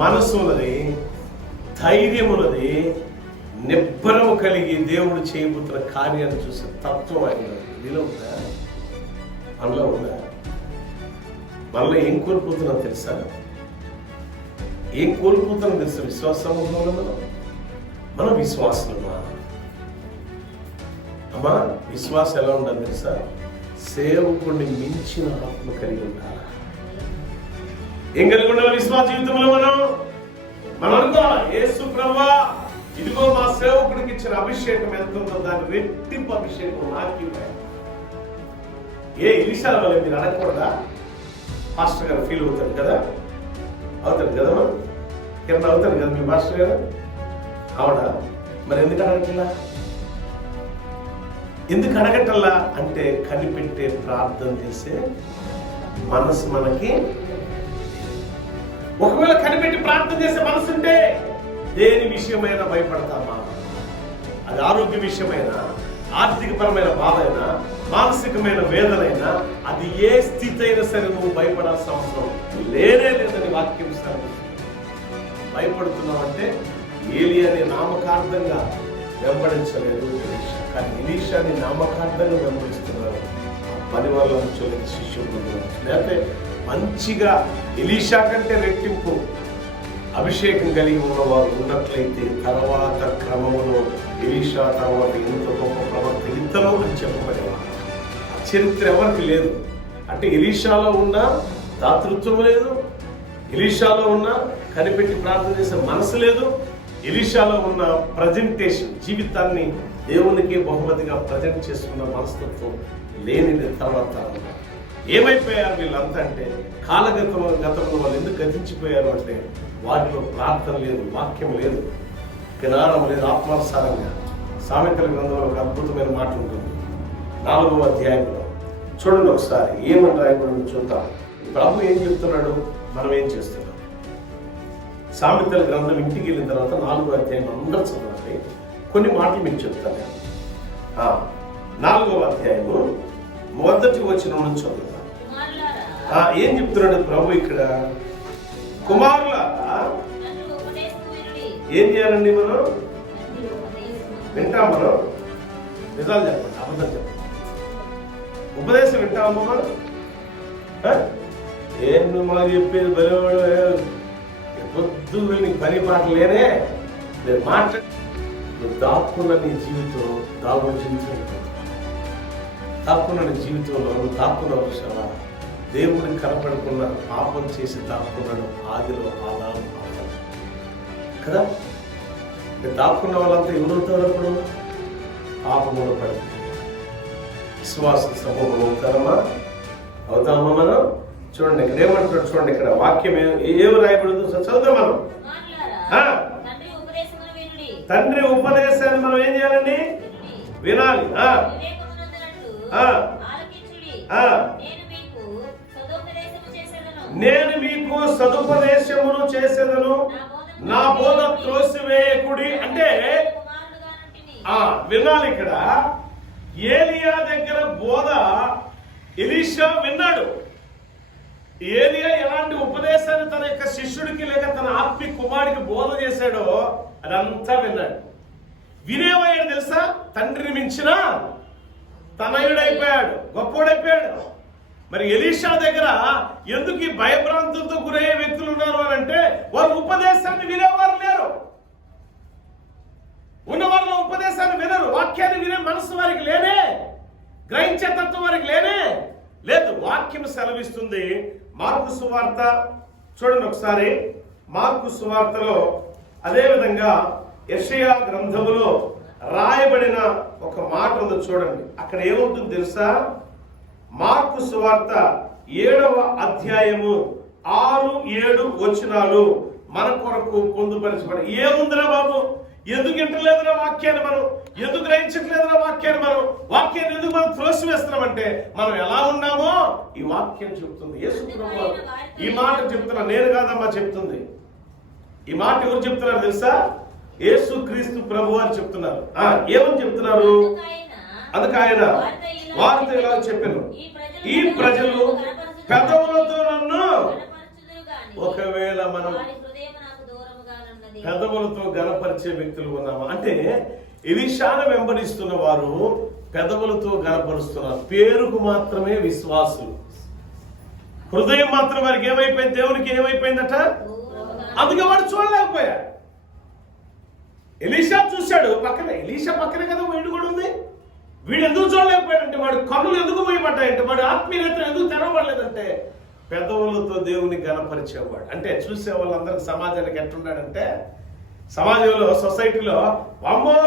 మనసు ఉన్నది, ధైర్యం ఉన్నది, నిబ్బరము కలిగి దేవుడు చేయబోతున్న కార్యాన్ని చూసే తత్వం అయినది. నీలో ఉందా? మనలో ఉందా? మనలో ఏం కోల్పోతున్నాం తెలుసా? ఏం కోల్పోతున్నాం తెలుసా? విశ్వాస సమూహంలో మనం విశ్వాసమా? అమ్మా, విశ్వాసం ఎలా ఉండాలి తెలుసా? సేవకుడిని మించిన ఆత్మ కలిగి ఉండాలి. ఏం కలిగి ఉండాలి విశ్వాస జీవితంలో? మనం అనుకోవాలి, యేసు ప్రభువా ఇదిగో మా సేవకుడికి ఇచ్చిన అభిషేకం ఎంత ఉందో దాని రెట్టింపు అభిషేకం నాకు. ఏ విషయాల వల్ల మీరు అడగకూడదా? మాస్టర్ గారు ఫీల్ అవుతాడు కదా, అవుతాడు కదా, కింద అవుతాడు కదా మీ మాస్టర్ గారు, అవునా? మరి ఎందుకు అడగట్లా? ఎందుకు అడగటల్లా అంటే కనిపెట్టే ప్రార్థన చేసే మనసు మనకి. ఒకవేళ కనిపెట్టి ప్రార్థన చేసే మనసు ఉంటే దేని విషయమైనా భయపడతామా? అది ఆరోగ్య విషయమైనా, ఆర్థికపరమైన బాధ అయినా, మానసికమైన వేదనైనా, అది ఏ స్థితి అయినా సరే నువ్వు భయపడాల్సిన అవసరం లేనే లేదని వాక్యం భయపడుతున్నావంటే ఏలియాని నామకార్థంగా వెంబడించలేదు, కానీ ఎలీషాని నామకార్థంగా వెంబడిస్తున్నారు. ఆ 10 వాళ్ళ శిష్యులు లేకపోతే మంచిగా ఎలీషా కంటే రెట్టింపు అభిషేకం కలిగి ఉన్నవారు ఉన్నట్లయితే తర్వాత క్రమములో ఎలీషా తర్వాత ఎంత గొప్ప ప్రవర్త ఇంతలో అని చెప్పబడేవారు. ఆ చరిత్ర ఎవరికి లేదు. అంటే ఎలీషాలో ఉన్న దాతృత్వం లేదు, ఎలీషాలో ఉన్న కనిపెట్టి ప్రార్థన చేసే మనసు లేదు, ఎలీషాలో ఉన్న ప్రజెంటేషన్, జీవితాన్ని దేవునికి బహుమతిగా ప్రజెంట్ చేసుకున్న మనస్తత్వం లేనిది. తర్వాత ఏమైపోయారు వీళ్ళంతా అంటే గతంలో వాళ్ళు ఎందుకు గతించిపోయారు అంటే వాటిలో ప్రార్థన లేదు, వాక్యం లేదు, జ్ఞానం లేదు. ఆత్మానుసారంగా సామెతల గ్రంథంలో ఒక అద్భుతమైన మాట ఉంటుంది 4వ అధ్యాయంలో. చూడండి ఒకసారి ఏమని రాయబడి చూద్దాం. ప్రభు ఏం చెప్తున్నాడు, మనం ఏం చేస్తున్నాం. సామెతల గ్రంథం ఇంటికి వెళ్ళిన తర్వాత 4వ అధ్యాయం అందరూ చదవండి. కొన్ని మాటలు మీకు చెప్తాను. 4వ అధ్యాయము 1వ వచనం నుంచి చదువుతాం. ఏం చెప్తున్నాడు ప్రభు ఇక్కడ? కుమారులారా ఏం చేయాలండి? మనం వింటాం, మనం నిజాలు చెప్పండి, అబద్ధం చెప్పండి. ఉపదేశం వింటామమ్మా మనం? ఏం మాకు చెప్పేది పొద్దు నీకు పని పాట లేనే దాక్కున్న నీ జీవితం దాగున్న జీవితం, దాక్కున్న నీ జీవితంలో దాక్కున్న విషయాల దేవుడిని కనపడకున్న పాపం చేసి దాక్కున్నాడు ఆదిలో ఆదాము కదా. దాక్కున్న వాళ్ళంతా ఎవరవుతారు? అప్పుడు పాపంలో పడి విశ్వాస సమూహం అవుతారమ్మా, అవుతామా మనం? చూడండి ఇక్కడ ఏమంటాడు, చూడండి ఇక్కడ వాక్యం ఏమి రాయబడిందో చదువుతాం మనం. తండ్రి ఉపదేశాన్ని మనం ఏం చేయాలండి? వినాలి. నేను మీకు సదుపదేశమును చేసేదను, నా బోధ త్రోసివేయకుడి. అంటే వినాలి. ఇక్కడ ఏలియా దగ్గర బోధ ఎలీషా విన్నాడు. ఏలియా ఎలాంటి ఉపదేశాన్ని తన యొక్క శిష్యుడికి లేక తన ఆత్మీయ కుమారుడికి బోధ చేశాడో అదంతా విన్నాడు. వినేవాడు తెలుసా? తండ్రిని మించిన తనయుడైపోయాడు, గొప్పోడైపోయాడు. మరి ఎలీషా దగ్గర ఎందుకు ఈ భయభ్రాంతులతో గురయ్యే వ్యక్తులు ఉన్నారు అని అంటే వారు ఉపదేశాన్ని వినేవారు లేరు. ఉన్నవారిలో ఉపదేశాన్ని వినరు, వాక్యాన్ని వినే మనసు వారికి లేనే, గ్రహించే తత్వం వారికి లేనే లేదు. వాక్యం సెలవిస్తుంది. మార్కు సువార్త చూడండి ఒకసారి. మార్కు సువార్తలో అదేవిధంగా యెషయా గ్రంథములో రాయబడిన ఒక మాట ఉంది చూడండి. అక్కడ ఏముంటుంది తెలుసా? మార్కు సువార్త 7వ అధ్యాయము 6-7 వచనాలు మన కొరకు పొందుపరచబడి. ఏముందిరా బాబు, ఎందుకు వింటలేదురా వాక్యాన్ని మనం, ఎందుకు గ్రహించట్లేదురా వాక్యాన్ని మనం, వాక్యాన్ని ఎందుకు మనం త్రోసివేస్తున్నామంటే మనం ఎలా ఉన్నామో ఈ వాక్యం చెప్తుంది. యేసు ప్రభువు ఈ మాట చెప్తున్నా, నేను కాదమ్మా చెప్తుంది. ఈ మాట ఎవరు చెప్తున్నారు తెలుసా? యేసు క్రీస్తు ప్రభు అని చెప్తున్నారు. ఏమని చెప్తున్నారు? అందుకు ఆయన వారితో ఇలా చెప్పాను, ఈ ప్రజలు పెదవులతో నన్ను ఒకవేళ మనం పెదవులతో గణపరిచే వ్యక్తులు ఉన్నామా అంటే ఎలీషాను వెంబడిస్తున్న వారు పెదవులతో గణపరుస్తున్నారు, పేరుకు మాత్రమే విశ్వాసులు. హృదయం మాత్రం వారికి ఏమైపోయింది, దేవునికి ఏమైపోయిందట, అందుకే వాడు చూడలేకపోయాడు. ఎలీషా చూశాడు పక్కనే, ఎలీషా పక్కనే కదా వీడు కూడా ఉంది. వీడు ఎందుకు చూడలేకపోయాడంటే వాడు కన్నులు ఎందుకు పోయబడ్డాయంటే వాడు ఆత్మీయ నేత్రం ఎందుకు తెరవబడలేదంటే పెదవులతో దేవుని గణపరిచేవాడు. అంటే చూసే వాళ్ళందరికి సమాజానికి ఎట్లున్నాడంటే సమాజంలో సొసైటీలో అమ్మో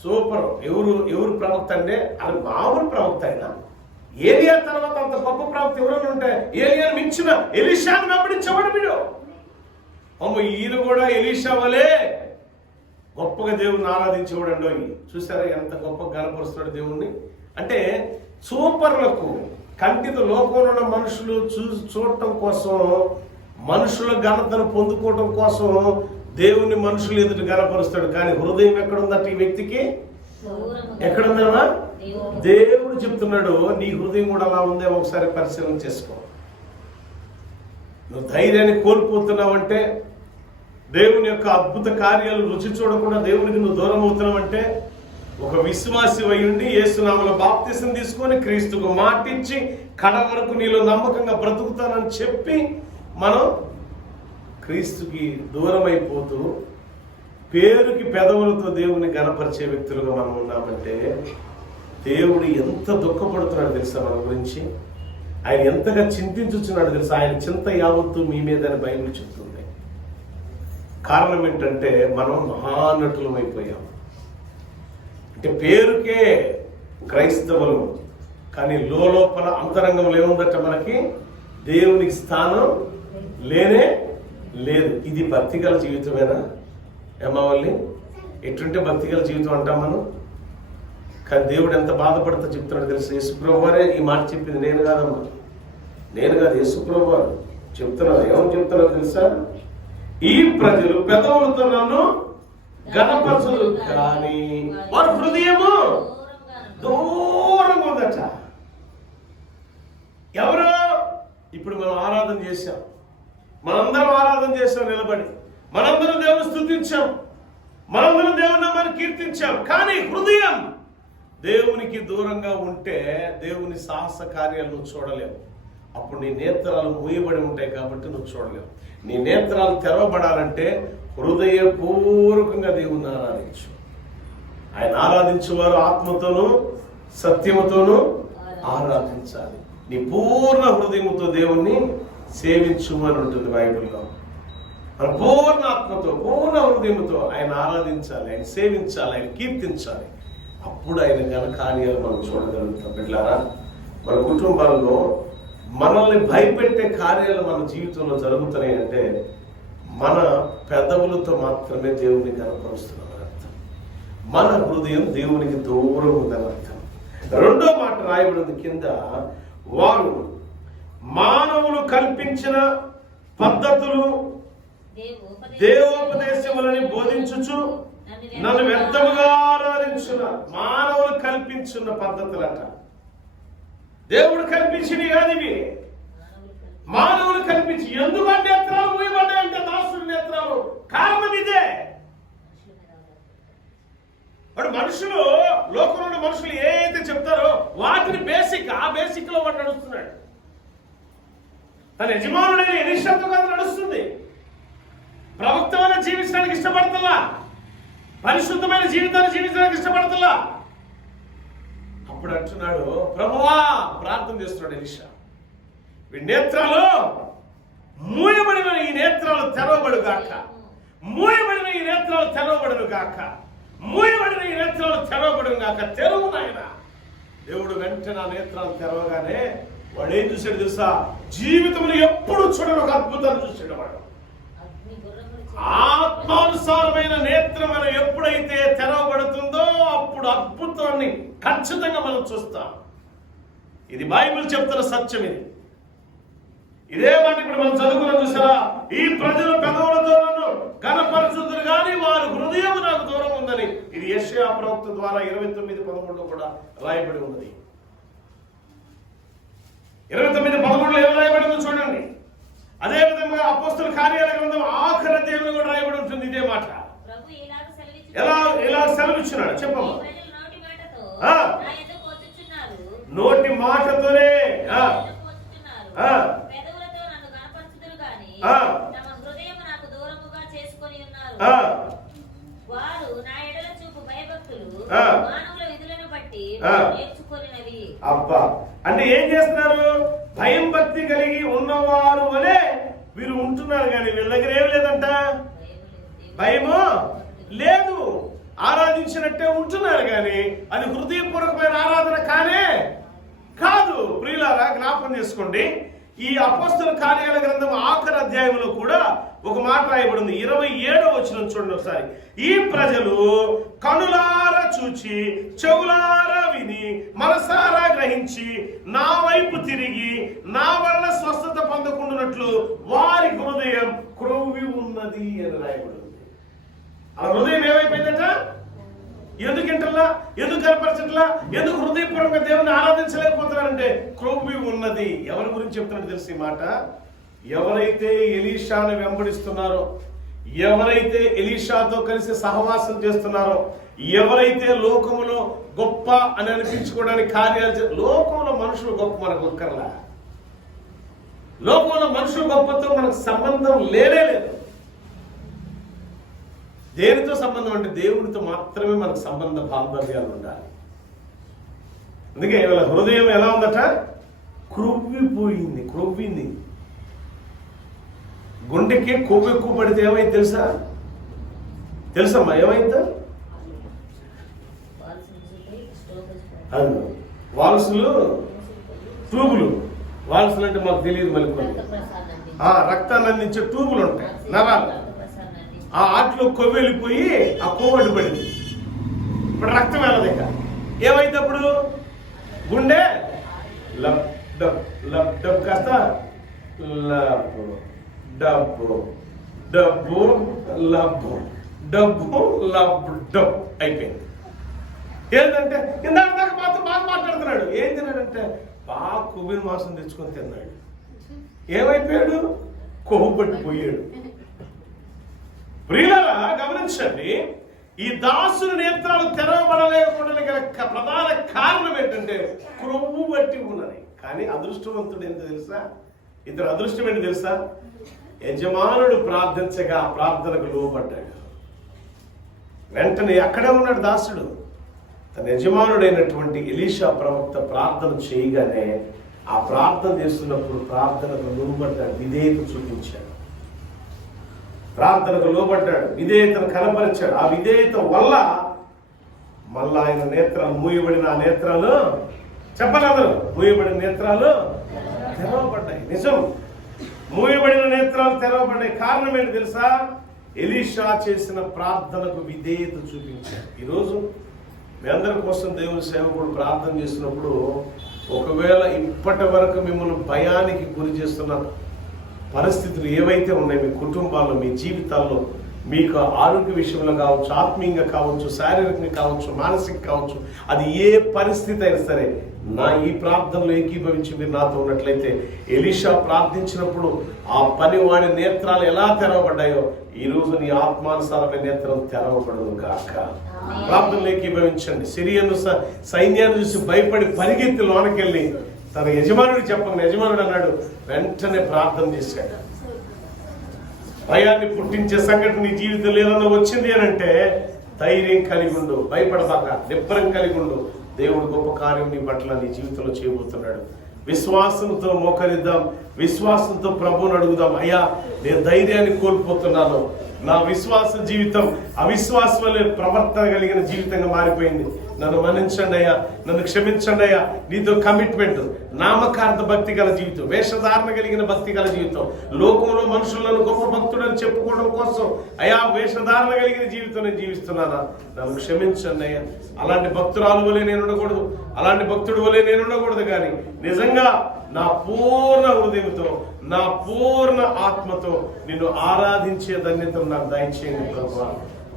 సూపర్, ఎవరు ప్రవక్త అంటే అది మామూలు ప్రవక్త అయినా ఏలియా తర్వాత అంత గొప్ప ప్రవక్త ఎవరైనా ఉంటే ఏలియాను మించిన ఎలీషాను వెంబడించేవాడు వీడు. అమ్మ ఈయన కూడా ఎలీషా వలే గొప్పగా దేవుణ్ణి ఆరాధించేవాడు. చూసారా ఎంత గొప్ప గణపరుస్తున్నాడు దేవుణ్ణి. అంటే సూపర్లకు కంటితో లోకంలో ఉన్న మనుషులు చూడటం కోసం, మనుషుల ఘనతను పొందుకోవటం కోసం దేవుని మనుషులు ఎదుటి గణపరుస్తాడు. కానీ హృదయం ఎక్కడుందట ఈ వ్యక్తికి, ఎక్కడుందా? దేవుడు చెప్తున్నాడు నీ హృదయం కూడా అలా ఉందే ఒకసారి పరిశీలన చేసుకో. నువ్వు ధైర్యాన్ని కోల్పోతున్నావంటే, దేవుని యొక్క అద్భుత కార్యాలు రుచి చూడకుండా దేవునికి నువ్వు దూరం అవుతున్నావంటే, ఒక విశ్వాసి అయ్యుండి యేసునామములో బాప్తిసం తీసుకొని క్రీస్తుకు మాటించి కడ వరకు నీలో నమ్మకంగా బ్రతుకుతానని చెప్పి మనం క్రీస్తుకి దూరం అయిపోతూ పేరుకి పెదవులతో దేవుని గణపరిచే వ్యక్తులుగా మనం ఉన్నామంటే దేవుడు ఎంత దుఃఖపడుతున్నాడు తెలుసా మన గురించి, ఆయన ఎంతగా చింతించుచున్నాడు తెలుసా. ఆయన చింత యావత్తు మీ మీద అని బైబిల్ చెప్తుంది. కారణం ఏంటంటే మనం మహానటులం అయిపోయాం. అంటే పేరుకే క్రైస్తవులు, కానీ లోపల అంతరంగంలో ఏముందట మనకి దేవునికి స్థానం లేనే లేదు. ఇది భక్తిగల జీవితమేనా ఏమావల్ని? ఎట్లుంటే భక్తిగల జీవితం అంటాం మనం. కానీ దేవుడు ఎంత బాధపడుతూ చెప్తున్నాడు తెలుసు. యేసుప్రభువు వారే ఈ మాట చెప్పింది, నేను కాదమ్మా, నేను కాదు, యేసుప్రభువు వారు చెప్తున్నారు. ఏమని చెప్తున్నారు తెలుసా? ఈ ప్రజలు పెదవులతో నన్ను గణపరచరు కానీ వారి హృదయము దూరంగా ఉందట. ఎవరు? ఇప్పుడు మనం ఆరాధన చేశాం, మనందరం ఆరాధన చేశాం నిలబడి, మనందరం దేవుని స్తుతించాం, మనందరం దేవుని నామాన్ని కీర్తించాం. కానీ హృదయం దేవునికి దూరంగా ఉంటే దేవుని సాహస కార్యాలు నువ్వు చూడలేవు. అప్పుడు నీ నేత్రాలు మూయబడి ఉంటాయి కాబట్టి నువ్వు చూడలేవు. నీ నేత్రాలు తెరవబడాలంటే హృదయపూర్వకంగా దేవుణ్ణి ఆరాధించు. ఆయన ఆరాధించేవారు ఆత్మతోనూ సత్యముతోనూ ఆరాధించాలి. నీ పూర్ణ హృదయముతో దేవుణ్ణి సేవించుమని ఉంటుంది బైబిల్లో. మన పూర్ణ ఆత్మతో పూర్ణ హృదయముతో ఆయన ఆరాధించాలి, ఆయన సేవించాలి, ఆయన కీర్తించాలి. అప్పుడు ఆయన ఘన కార్యాలు మనం చూడగలుగుతాం. బిడ్డలారా, మన కుటుంబాల్లో మనల్ని భయపెట్టే కార్యాలు మన జీవితంలో జరుగుతున్నాయి అంటే మన పెదవులతో మాత్రమే దేవుని కనపరుస్తున్నామని అర్థం. మన హృదయం దేవునికి దూరం ఉందని అర్థం. రెండో మాట రాయబడింది కింద, వారు మానవులు కల్పించిన పద్ధతులు దేవోపదేశములని బోధించుచు నన్ను వ్యర్థముగా ఆరాధించున్న మానవులు కల్పించున్న పద్ధతులట. దేవుడు కల్పించినవి కాదు ఇవి, మానవులు కల్పించి. ఎందుకు ఆ నేత్రాలు మూయబడ్డాయంటే దాసుడి నేత్రాలు. కారణం ఇదే. వాడు మనుషులు, లోకంలో ఉన్న మనుషులు ఏదైతే చెప్తారో వాటిని ఆ బేసిక్ లో వాడు నడుస్తున్నాడు. తన యజమానుడైన ఎలీషాతో కాదు నడుస్తుంది. ప్రవక్త వల్ల జీవించడానికి ఇష్టపడుతుందా, పరిశుద్ధమైన జీవితాన్ని జీవించడానికి ఇష్టపడుతుందా? అప్పుడు అంటున్నాడు, ప్రభువా, ప్రార్థన చేస్తున్నాడు ఎలీషా, ఈ నేత్రాలు మూయబడిన ఈ నేత్రాలు తెరవబడు గాక, మూయబడిన ఈ నేత్రాలు తెరవబడును గాక, మూయబడిన ఈ నేత్రాలు తెరవబడును గాక, తెరవు నాయన. దేవుడు వెంటనే ఆ నేత్రాలు తెరవగానే వాడు ఏం చూశాడు తెలుసా? జీవితంలో ఎప్పుడు చూడని ఒక అద్భుతాన్ని చూసాడు వాడు. ఆత్మానుసారమైన నేత్రం మనం ఎప్పుడైతే తెరవబడుతుందో అప్పుడు అద్భుతాన్ని ఖచ్చితంగా మనం చూస్తాం. ఇది బైబిల్ చెప్తున్న సత్యం. ఇదే మాట ఇప్పుడు మనం చదువుకున్నాం చూసారా? ఈ ప్రజలు పెదవులతో నన్ను ఘనపరచుదురు కానీ వారి హృదయం నాకు దూరం ఉందని. ఇది యెషయా ప్రవక్త ద్వారా 29:13 కూడా రాయబడి ఉన్నది. 29:13 ఏం రాయబడిందో చూడండి. అదే విధంగా అపోస్తల కార్యాల గ్రంథం ఆఖరి అధ్యాయంలో కూడా రాయబడి ఉంటుంది ఇదే మాట. ఎలా సెలవిచ్చున్నాడు చెప్పమ్మా. నోటి మాటతోనే అబ్బా అంటే ఏం చేస్తున్నారు? భయం భక్తి కలిగి ఉన్నవారు వలె వీరు ఉంటున్నారు, కానీ వీళ్ళ దగ్గర ఏం లేదంట, భయము లేదు. ఆరాధించినట్టే ఉంటున్నారు, కానీ అది హృదయపూర్వకమైన ఆరాధన కానే కాదు. ప్రియులారా జ్ఞాపకం చేసుకోండి, ఈ అపోస్తల కార్యాల గ్రంథం ఆఖరి అధ్యాయంలో కూడా ఒక మాట రాయబడింది. 27వ వచనం చూడండి ఒకసారి. ఈ ప్రజలు కనులారా చూచి చెవులారా విని మనసారా గ్రహించి నా వైపు తిరిగి నా వల్ల స్వస్థత పొందకుండానట్లు వారి హృదయం క్రొవ్వి ఉన్నది అని రాయబడింది. ఆ హృదయం ఏమైపోయిందట? ఎందుకు ఇంటర్లా, ఎందుకు కనపరచట్లా, ఎందుకు హృదయపూర్వక దేవుని ఆరాధించలేకపోతున్నారంటే క్రొవ్వి ఉన్నది. ఎవరి గురించి చెప్తున్నట్టు తెలుసు ఈ మాట? ఎవరైతే ఎలీషాను వెంబడిస్తున్నారో, ఎవరైతే ఎలీషాతో కలిసి సహవాసం చేస్తున్నారో, ఎవరైతే లోకములో గొప్ప అని అనిపించుకోవడానికి కార్యాలు లోకంలో మనుషులు గొప్ప మనకు ఒక్కర్లా. లోకంలో మనుషులు గొప్పతో మనకు సంబంధం లేనే లేదు. దేనితో సంబంధం అంటే దేవుడితో మాత్రమే మనకు సంబంధ బాంధవ్యాలు ఉండాలి. అందుకే వీళ్ళ హృదయం ఎలా ఉందట? క్రొవ్విపోయింది, క్రొవ్వింది. గుండెకి కొవ్వు ఎక్కువ పడితే ఏమైంది తెలుసమ్మా? ఏమైందా? వాల్సులు ట్యూబులు, వాల్సులు అంటే మాకు తెలియదు, మళ్ళీ రక్తాన్ని అందించే ట్యూబులు ఉంటాయి, నరాలు. ఆ ఆటలో కొవ్వు వెళ్ళిపోయి ఆ కొవ్వు అడ్డుపడింది. ఇప్పుడు రక్తం వెళ్ళదు. ఇక ఏమైంది అప్పుడు? గుండె లబ్ డబ్ లబ్ డబ్ కాస్త లబ్ డబ్బు డబ్బు లబ్బు డబ్బు లబ్ డబ్ అయిపోయింది. ఏంటంటే ఇందాక దాకా మాత్రం బాగా మాట్లాడుతున్నాడు. ఏం తిన్నాడంటే బాగా కొవ్విన మాంసం తెచ్చుకొని తిన్నాడు. ఏమైపోయాడు? కొవ్వు పట్టిపోయాడు. ప్రియులారా గమనించండి, ఈ దాసుని నేత్రాలు తెరవబడలేకుండా గల ప్రధాన కారణం ఏంటంటే క్రొవ్వు బట్టి ఉన్నది. కానీ అదృష్టవంతుడు ఏంటో తెలుసా? ఇతడు అదృష్టం ఏంటి తెలుసా? యజమానుడు ప్రార్థించగా ప్రార్థనకు లోబడ్డాడు. వెంటనే అక్కడే ఉన్నాడు దాసుడు. తన యజమానుడైనటువంటి ఎలీషా ప్రవక్త ప్రార్థన చేయగానే ఆ ప్రార్థన చేస్తున్నప్పుడు ప్రార్థనకు లోబడ్డాడు, విధేయత చూపించాడు. ప్రార్థనకు లోబడ్డాడు, విధేయతను కనపరిచాడు. ఆ విధేయత వల్ల మళ్ళా ఆయన నేత్రాలు మూయబడిన ఆ నేత్రాలు చెప్పలేదు, మూయబడిన నేత్రాలు తెరవబడ్డాయి. నిజం, మూయబడిన నేత్రాలు తెరవబడ్డాయి. కారణం ఏంటి తెలుసా? ఎలీషా చేసిన ప్రార్థనకు విధేయత చూపించాడు. ఈరోజు మీ అందరి కోసం దేవుని సేవకుడు ప్రార్థన చేసినప్పుడు ఒకవేళ ఇప్పటి వరకు మిమ్మల్ని భయానికి గురి చేస్తున్న పరిస్థితులు ఏవైతే ఉన్నాయి మీ కుటుంబాల్లో, మీ జీవితాల్లో, మీకు ఆరోగ్య విషయంలో కావచ్చు, ఆత్మీయంగా కావచ్చు, శారీరకంగా కావచ్చు, మానసిక కావచ్చు, అది ఏ పరిస్థితి అయినా సరే నా ఈ ప్రార్థనలో ఏకీభవించి మీరు నాతో ఉన్నట్లయితే ఎలీషా ప్రార్థించినప్పుడు ఆ పనివాడి నేత్రాలు ఎలా తెరవబడ్డాయో ఈరోజు నీ ఆత్మానుసారమైన నేత్రం తెరవబడదు కాక. ప్రార్థనలో ఏకీభవించండి. సిరియను సైన్యాన్ని చూసి భయపడి పరిగెత్తి లోనకెళ్ళి తన యజమానుడికి చెప్పండి. యజమానుడు అన్నాడు, వెంటనే ప్రార్థన చేశాడు. భయాన్ని పుట్టించే సంఘటన నీ జీవితంలో ఏదన్నా వచ్చింది అని అంటే ధైర్యం కలిగి ఉండు, భయపడబాక, నిబ్బరం కలిగి ఉండు. దేవుడు గొప్ప కార్యం నీ పట్ల నీ జీవితంలో చేయబోతున్నాడు. విశ్వాసంతో మోకరిద్దాం, విశ్వాసంతో ప్రభువుని అడుగుదాం. అయ్యా, నేను ధైర్యాన్ని కోల్పోతున్నాను, నా విశ్వాస జీవితం అవిశ్వాసం వల్లే ప్రవర్తన కలిగిన జీవితంగా మారిపోయింది, నన్ను మన్నించండి అయ్యా, నన్ను క్షమించండి అయ్యా. నీతో కమిట్మెంట్, నామకార్థ భక్తి గల జీవితం, వేషధారణ కలిగిన భక్తి గల జీవితం, లోకంలో మనుషులను గొప్ప భక్తుడని చెప్పుకోవడం కోసం అయ్యా వేషధారణ కలిగిన జీవితం నేను జీవిస్తున్నానా, నన్ను క్షమించండి అయ్యా. అలాంటి భక్తురాలు వలె నేను ఉండకూడదు, అలాంటి భక్తుడు వలె నేను ఉండకూడదు, కానీ నిజంగా నా పూర్ణ హృదయంతో, నా పూర్ణ ఆత్మతో నిన్ను ఆరాధించే ధన్యతను నాకు దయచేయండి ప్రభువా.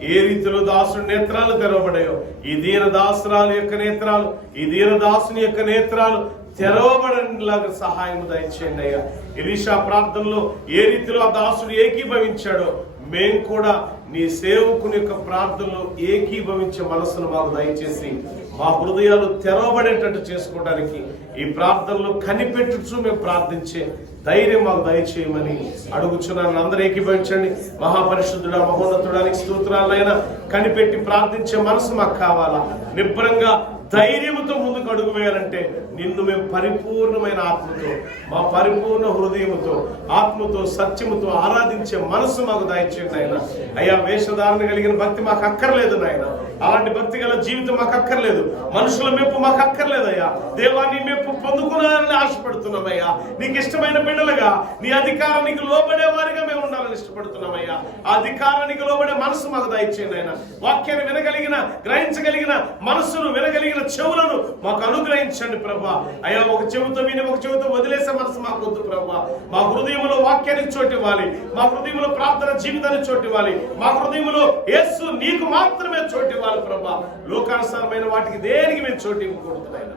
ఏ రీతిలో దాసుడి నేత్రాలు తెరవబడాయో ఈ దీన దాసురాలు యొక్క నేత్రాలు, ఈ దీన దాసుని యొక్క నేత్రాలు తెరవబడేలాగా సహాయం దయచేయండి అయ్యా. ఎలీషా ప్రార్థనలో ఏ రీతిలో ఆ దాసుడు ఏకీభవించాడో మేము కూడా నీ సేవకుని యొక్క ప్రార్థనలో ఏకీభవించే మనసును మాకు దయచేసి మా హృదయాలు తెరవబడేటట్టు చేసుకోవడానికి ఈ ప్రార్థనలో కనిపెట్టుచు మేము ప్రార్థించే ధైర్యం మాకు దయచేయమని అడుగుచున్నాను. అందరూ ఏకీభవించండి. మహాపరిశుద్ధుడా, మహోన్నతుడానికి స్తోత్రాలైనా కనిపెట్టి ప్రార్థించే మనసు మాకు కావాలా. నిబ్బరంగా ధైర్యంతో ముందుకు అడుగు వేయాలంటే నిన్ను మేము పరిపూర్ణమైన ఆత్మతో, మా పరిపూర్ణ హృదయముతో, ఆత్మతో, సత్యముతో ఆరాధించే మనసు మాకు దయచేయండి ఆయన. అయ్యా, వేషధారణ కలిగిన భక్తి మాకు అక్కర్లేదు నాయన. అలాంటి భక్తి గల జీవితం మాకు అక్కర్లేదు. మనుషుల మెప్పు మాకు అక్కర్లేదు అయ్యా. దేవా, నీ మెప్పు పొందుకున్నానని ఆశపడుతున్నామయ్యా. నీకు ఇష్టమైన బిడ్డలుగా నీ అధికారానికి లోబడే వారిగా మేము ఉండాలని ఇష్టపడుతున్నామయ్యా. ఆ అధికారానికి లోబడే మనసు మాకు దయచేయండి ఆయన. వాక్యాన్ని వినగలిగిన, గ్రహించగలిగిన మనసును, వినగలిగిన చెవులను మాకు అనుగ్రహించండి ప్రభా. అయ్యా, ఒక చెవితో విని ఒక చెవితో వదిలేసే మనసు మాకు వద్దు ప్రభా. మా హృదయంలో వాక్యానికి చోటు ఇవ్వాలి. మా హృదయంలో ప్రార్థన జీవితానికి చోటు ఇవ్వాలి. మా హృదయంలో యేసు నీకు మాత్రమే చోటు ఇవ్వాలి ప్రభా. లోకానుసారమైన వాటికి దేనికి మేము చోటు ఇవ్వకూడదు నాయన.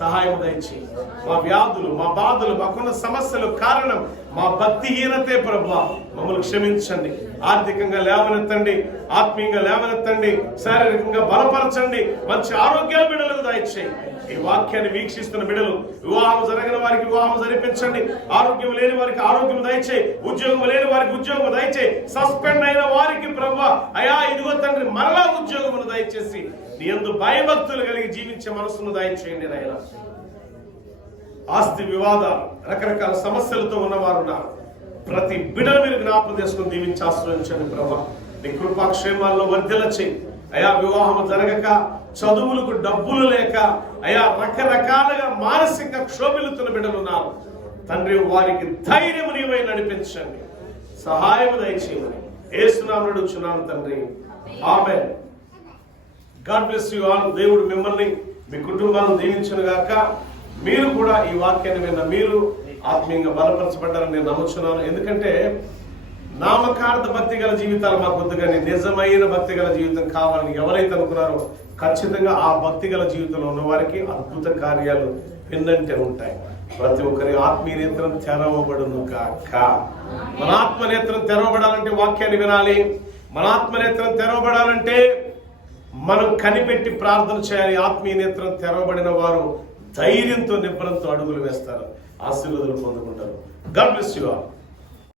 సహాయం దయచి మా వ్యాధులు, మా బాధలు, మాకున్న సమస్యలు కారణం మా భక్తిహీనతే ప్రభా. మమ్మల్ని క్షమించండి. ఆర్థికంగా లేవనెత్తండి, ఆత్మీయంగా లేవనెత్తండి, శారీరకంగా బలపరచండి. మంచి ఆరోగ్యాల బిడ్డలకు దయచేయి. ఈ వాక్యాన్ని వీక్షిస్తున్న బిడ్డలు, వివాహం జరగని వారికి వివాహం జరిపించండి. ఆరోగ్యం లేని వారికి ఆరోగ్యం దయచేయి. ఉద్యోగం లేని వారికి ఉద్యోగం దయచేయి. సస్పెండ్ అయిన వారికి ప్రభా అయా ఇదిగో తండ్రి మరలా ఉద్యోగమును దయచేసి నీ యందు భయభక్తులు కలిగి జీవించే మనసును దయచేయండి నాయన. ఆస్తి వివాదాలు, రకరకాల సమస్యలతో ఉన్నవారు ఉన్నారు. ప్రతి బిడ్డను మీరు జ్ఞాపకం చేసుకుని దీవించి ఆశ్రయించండి ప్రభా. నీ కృపాక్షేమాల్లో వర్ధిల్ల చేయి అయా. వివాహం జరగక, చదువులకు డబ్బులు లేక అయా రకరకాలుగా మానసిక క్షోభిల్లుతున్న బిడ్డలు ఉన్నారు తండ్రి. వారికి ధైర్యం నీవై నడిపించండి, సహాయం దయచేయమని యేసు నామమున అడుగుచున్నాను తండ్రి. Amen. God bless you all. దేవుడు మిమ్మల్ని, మీ కుటుంబాలను దీవించును గాక. మీరు కూడా ఈ వాక్యాన్ని విన్న మీరు ఆత్మీయంగా బలపరచబడ్డారని నేను నమ్ముచున్నాను. ఎందుకంటే నామకార్థ భక్తి గల జీవితాలు మాకు వద్దు, కానీ నిజమైన భక్తి గల జీవితం కావాలని ఎవరైతే అనుకున్నారో ఖచ్చితంగా ఆ భక్తి గల జీవితంలో ఉన్న వారికి అద్భుత కార్యాలు పిన్నంటే ఉంటాయి. ప్రతి ఒక్కరి ఆత్మీయ నేత్రం తెరవబడును కాక. మన ఆత్మనేత్రం తెరవబడాలంటే వాక్యాన్ని వినాలి. మన ఆత్మనేత్రం తెరవబడాలంటే మనం కనిపెట్టి ప్రార్థన చేయాలి. ఆత్మీయ నేత్రం తెరవబడిన వారు ధైర్యంతో, నిబ్బరంతో అడుగులు వేస్తారు, ఆశీర్వాదాలు పొందుకుంటారు. God bless you all.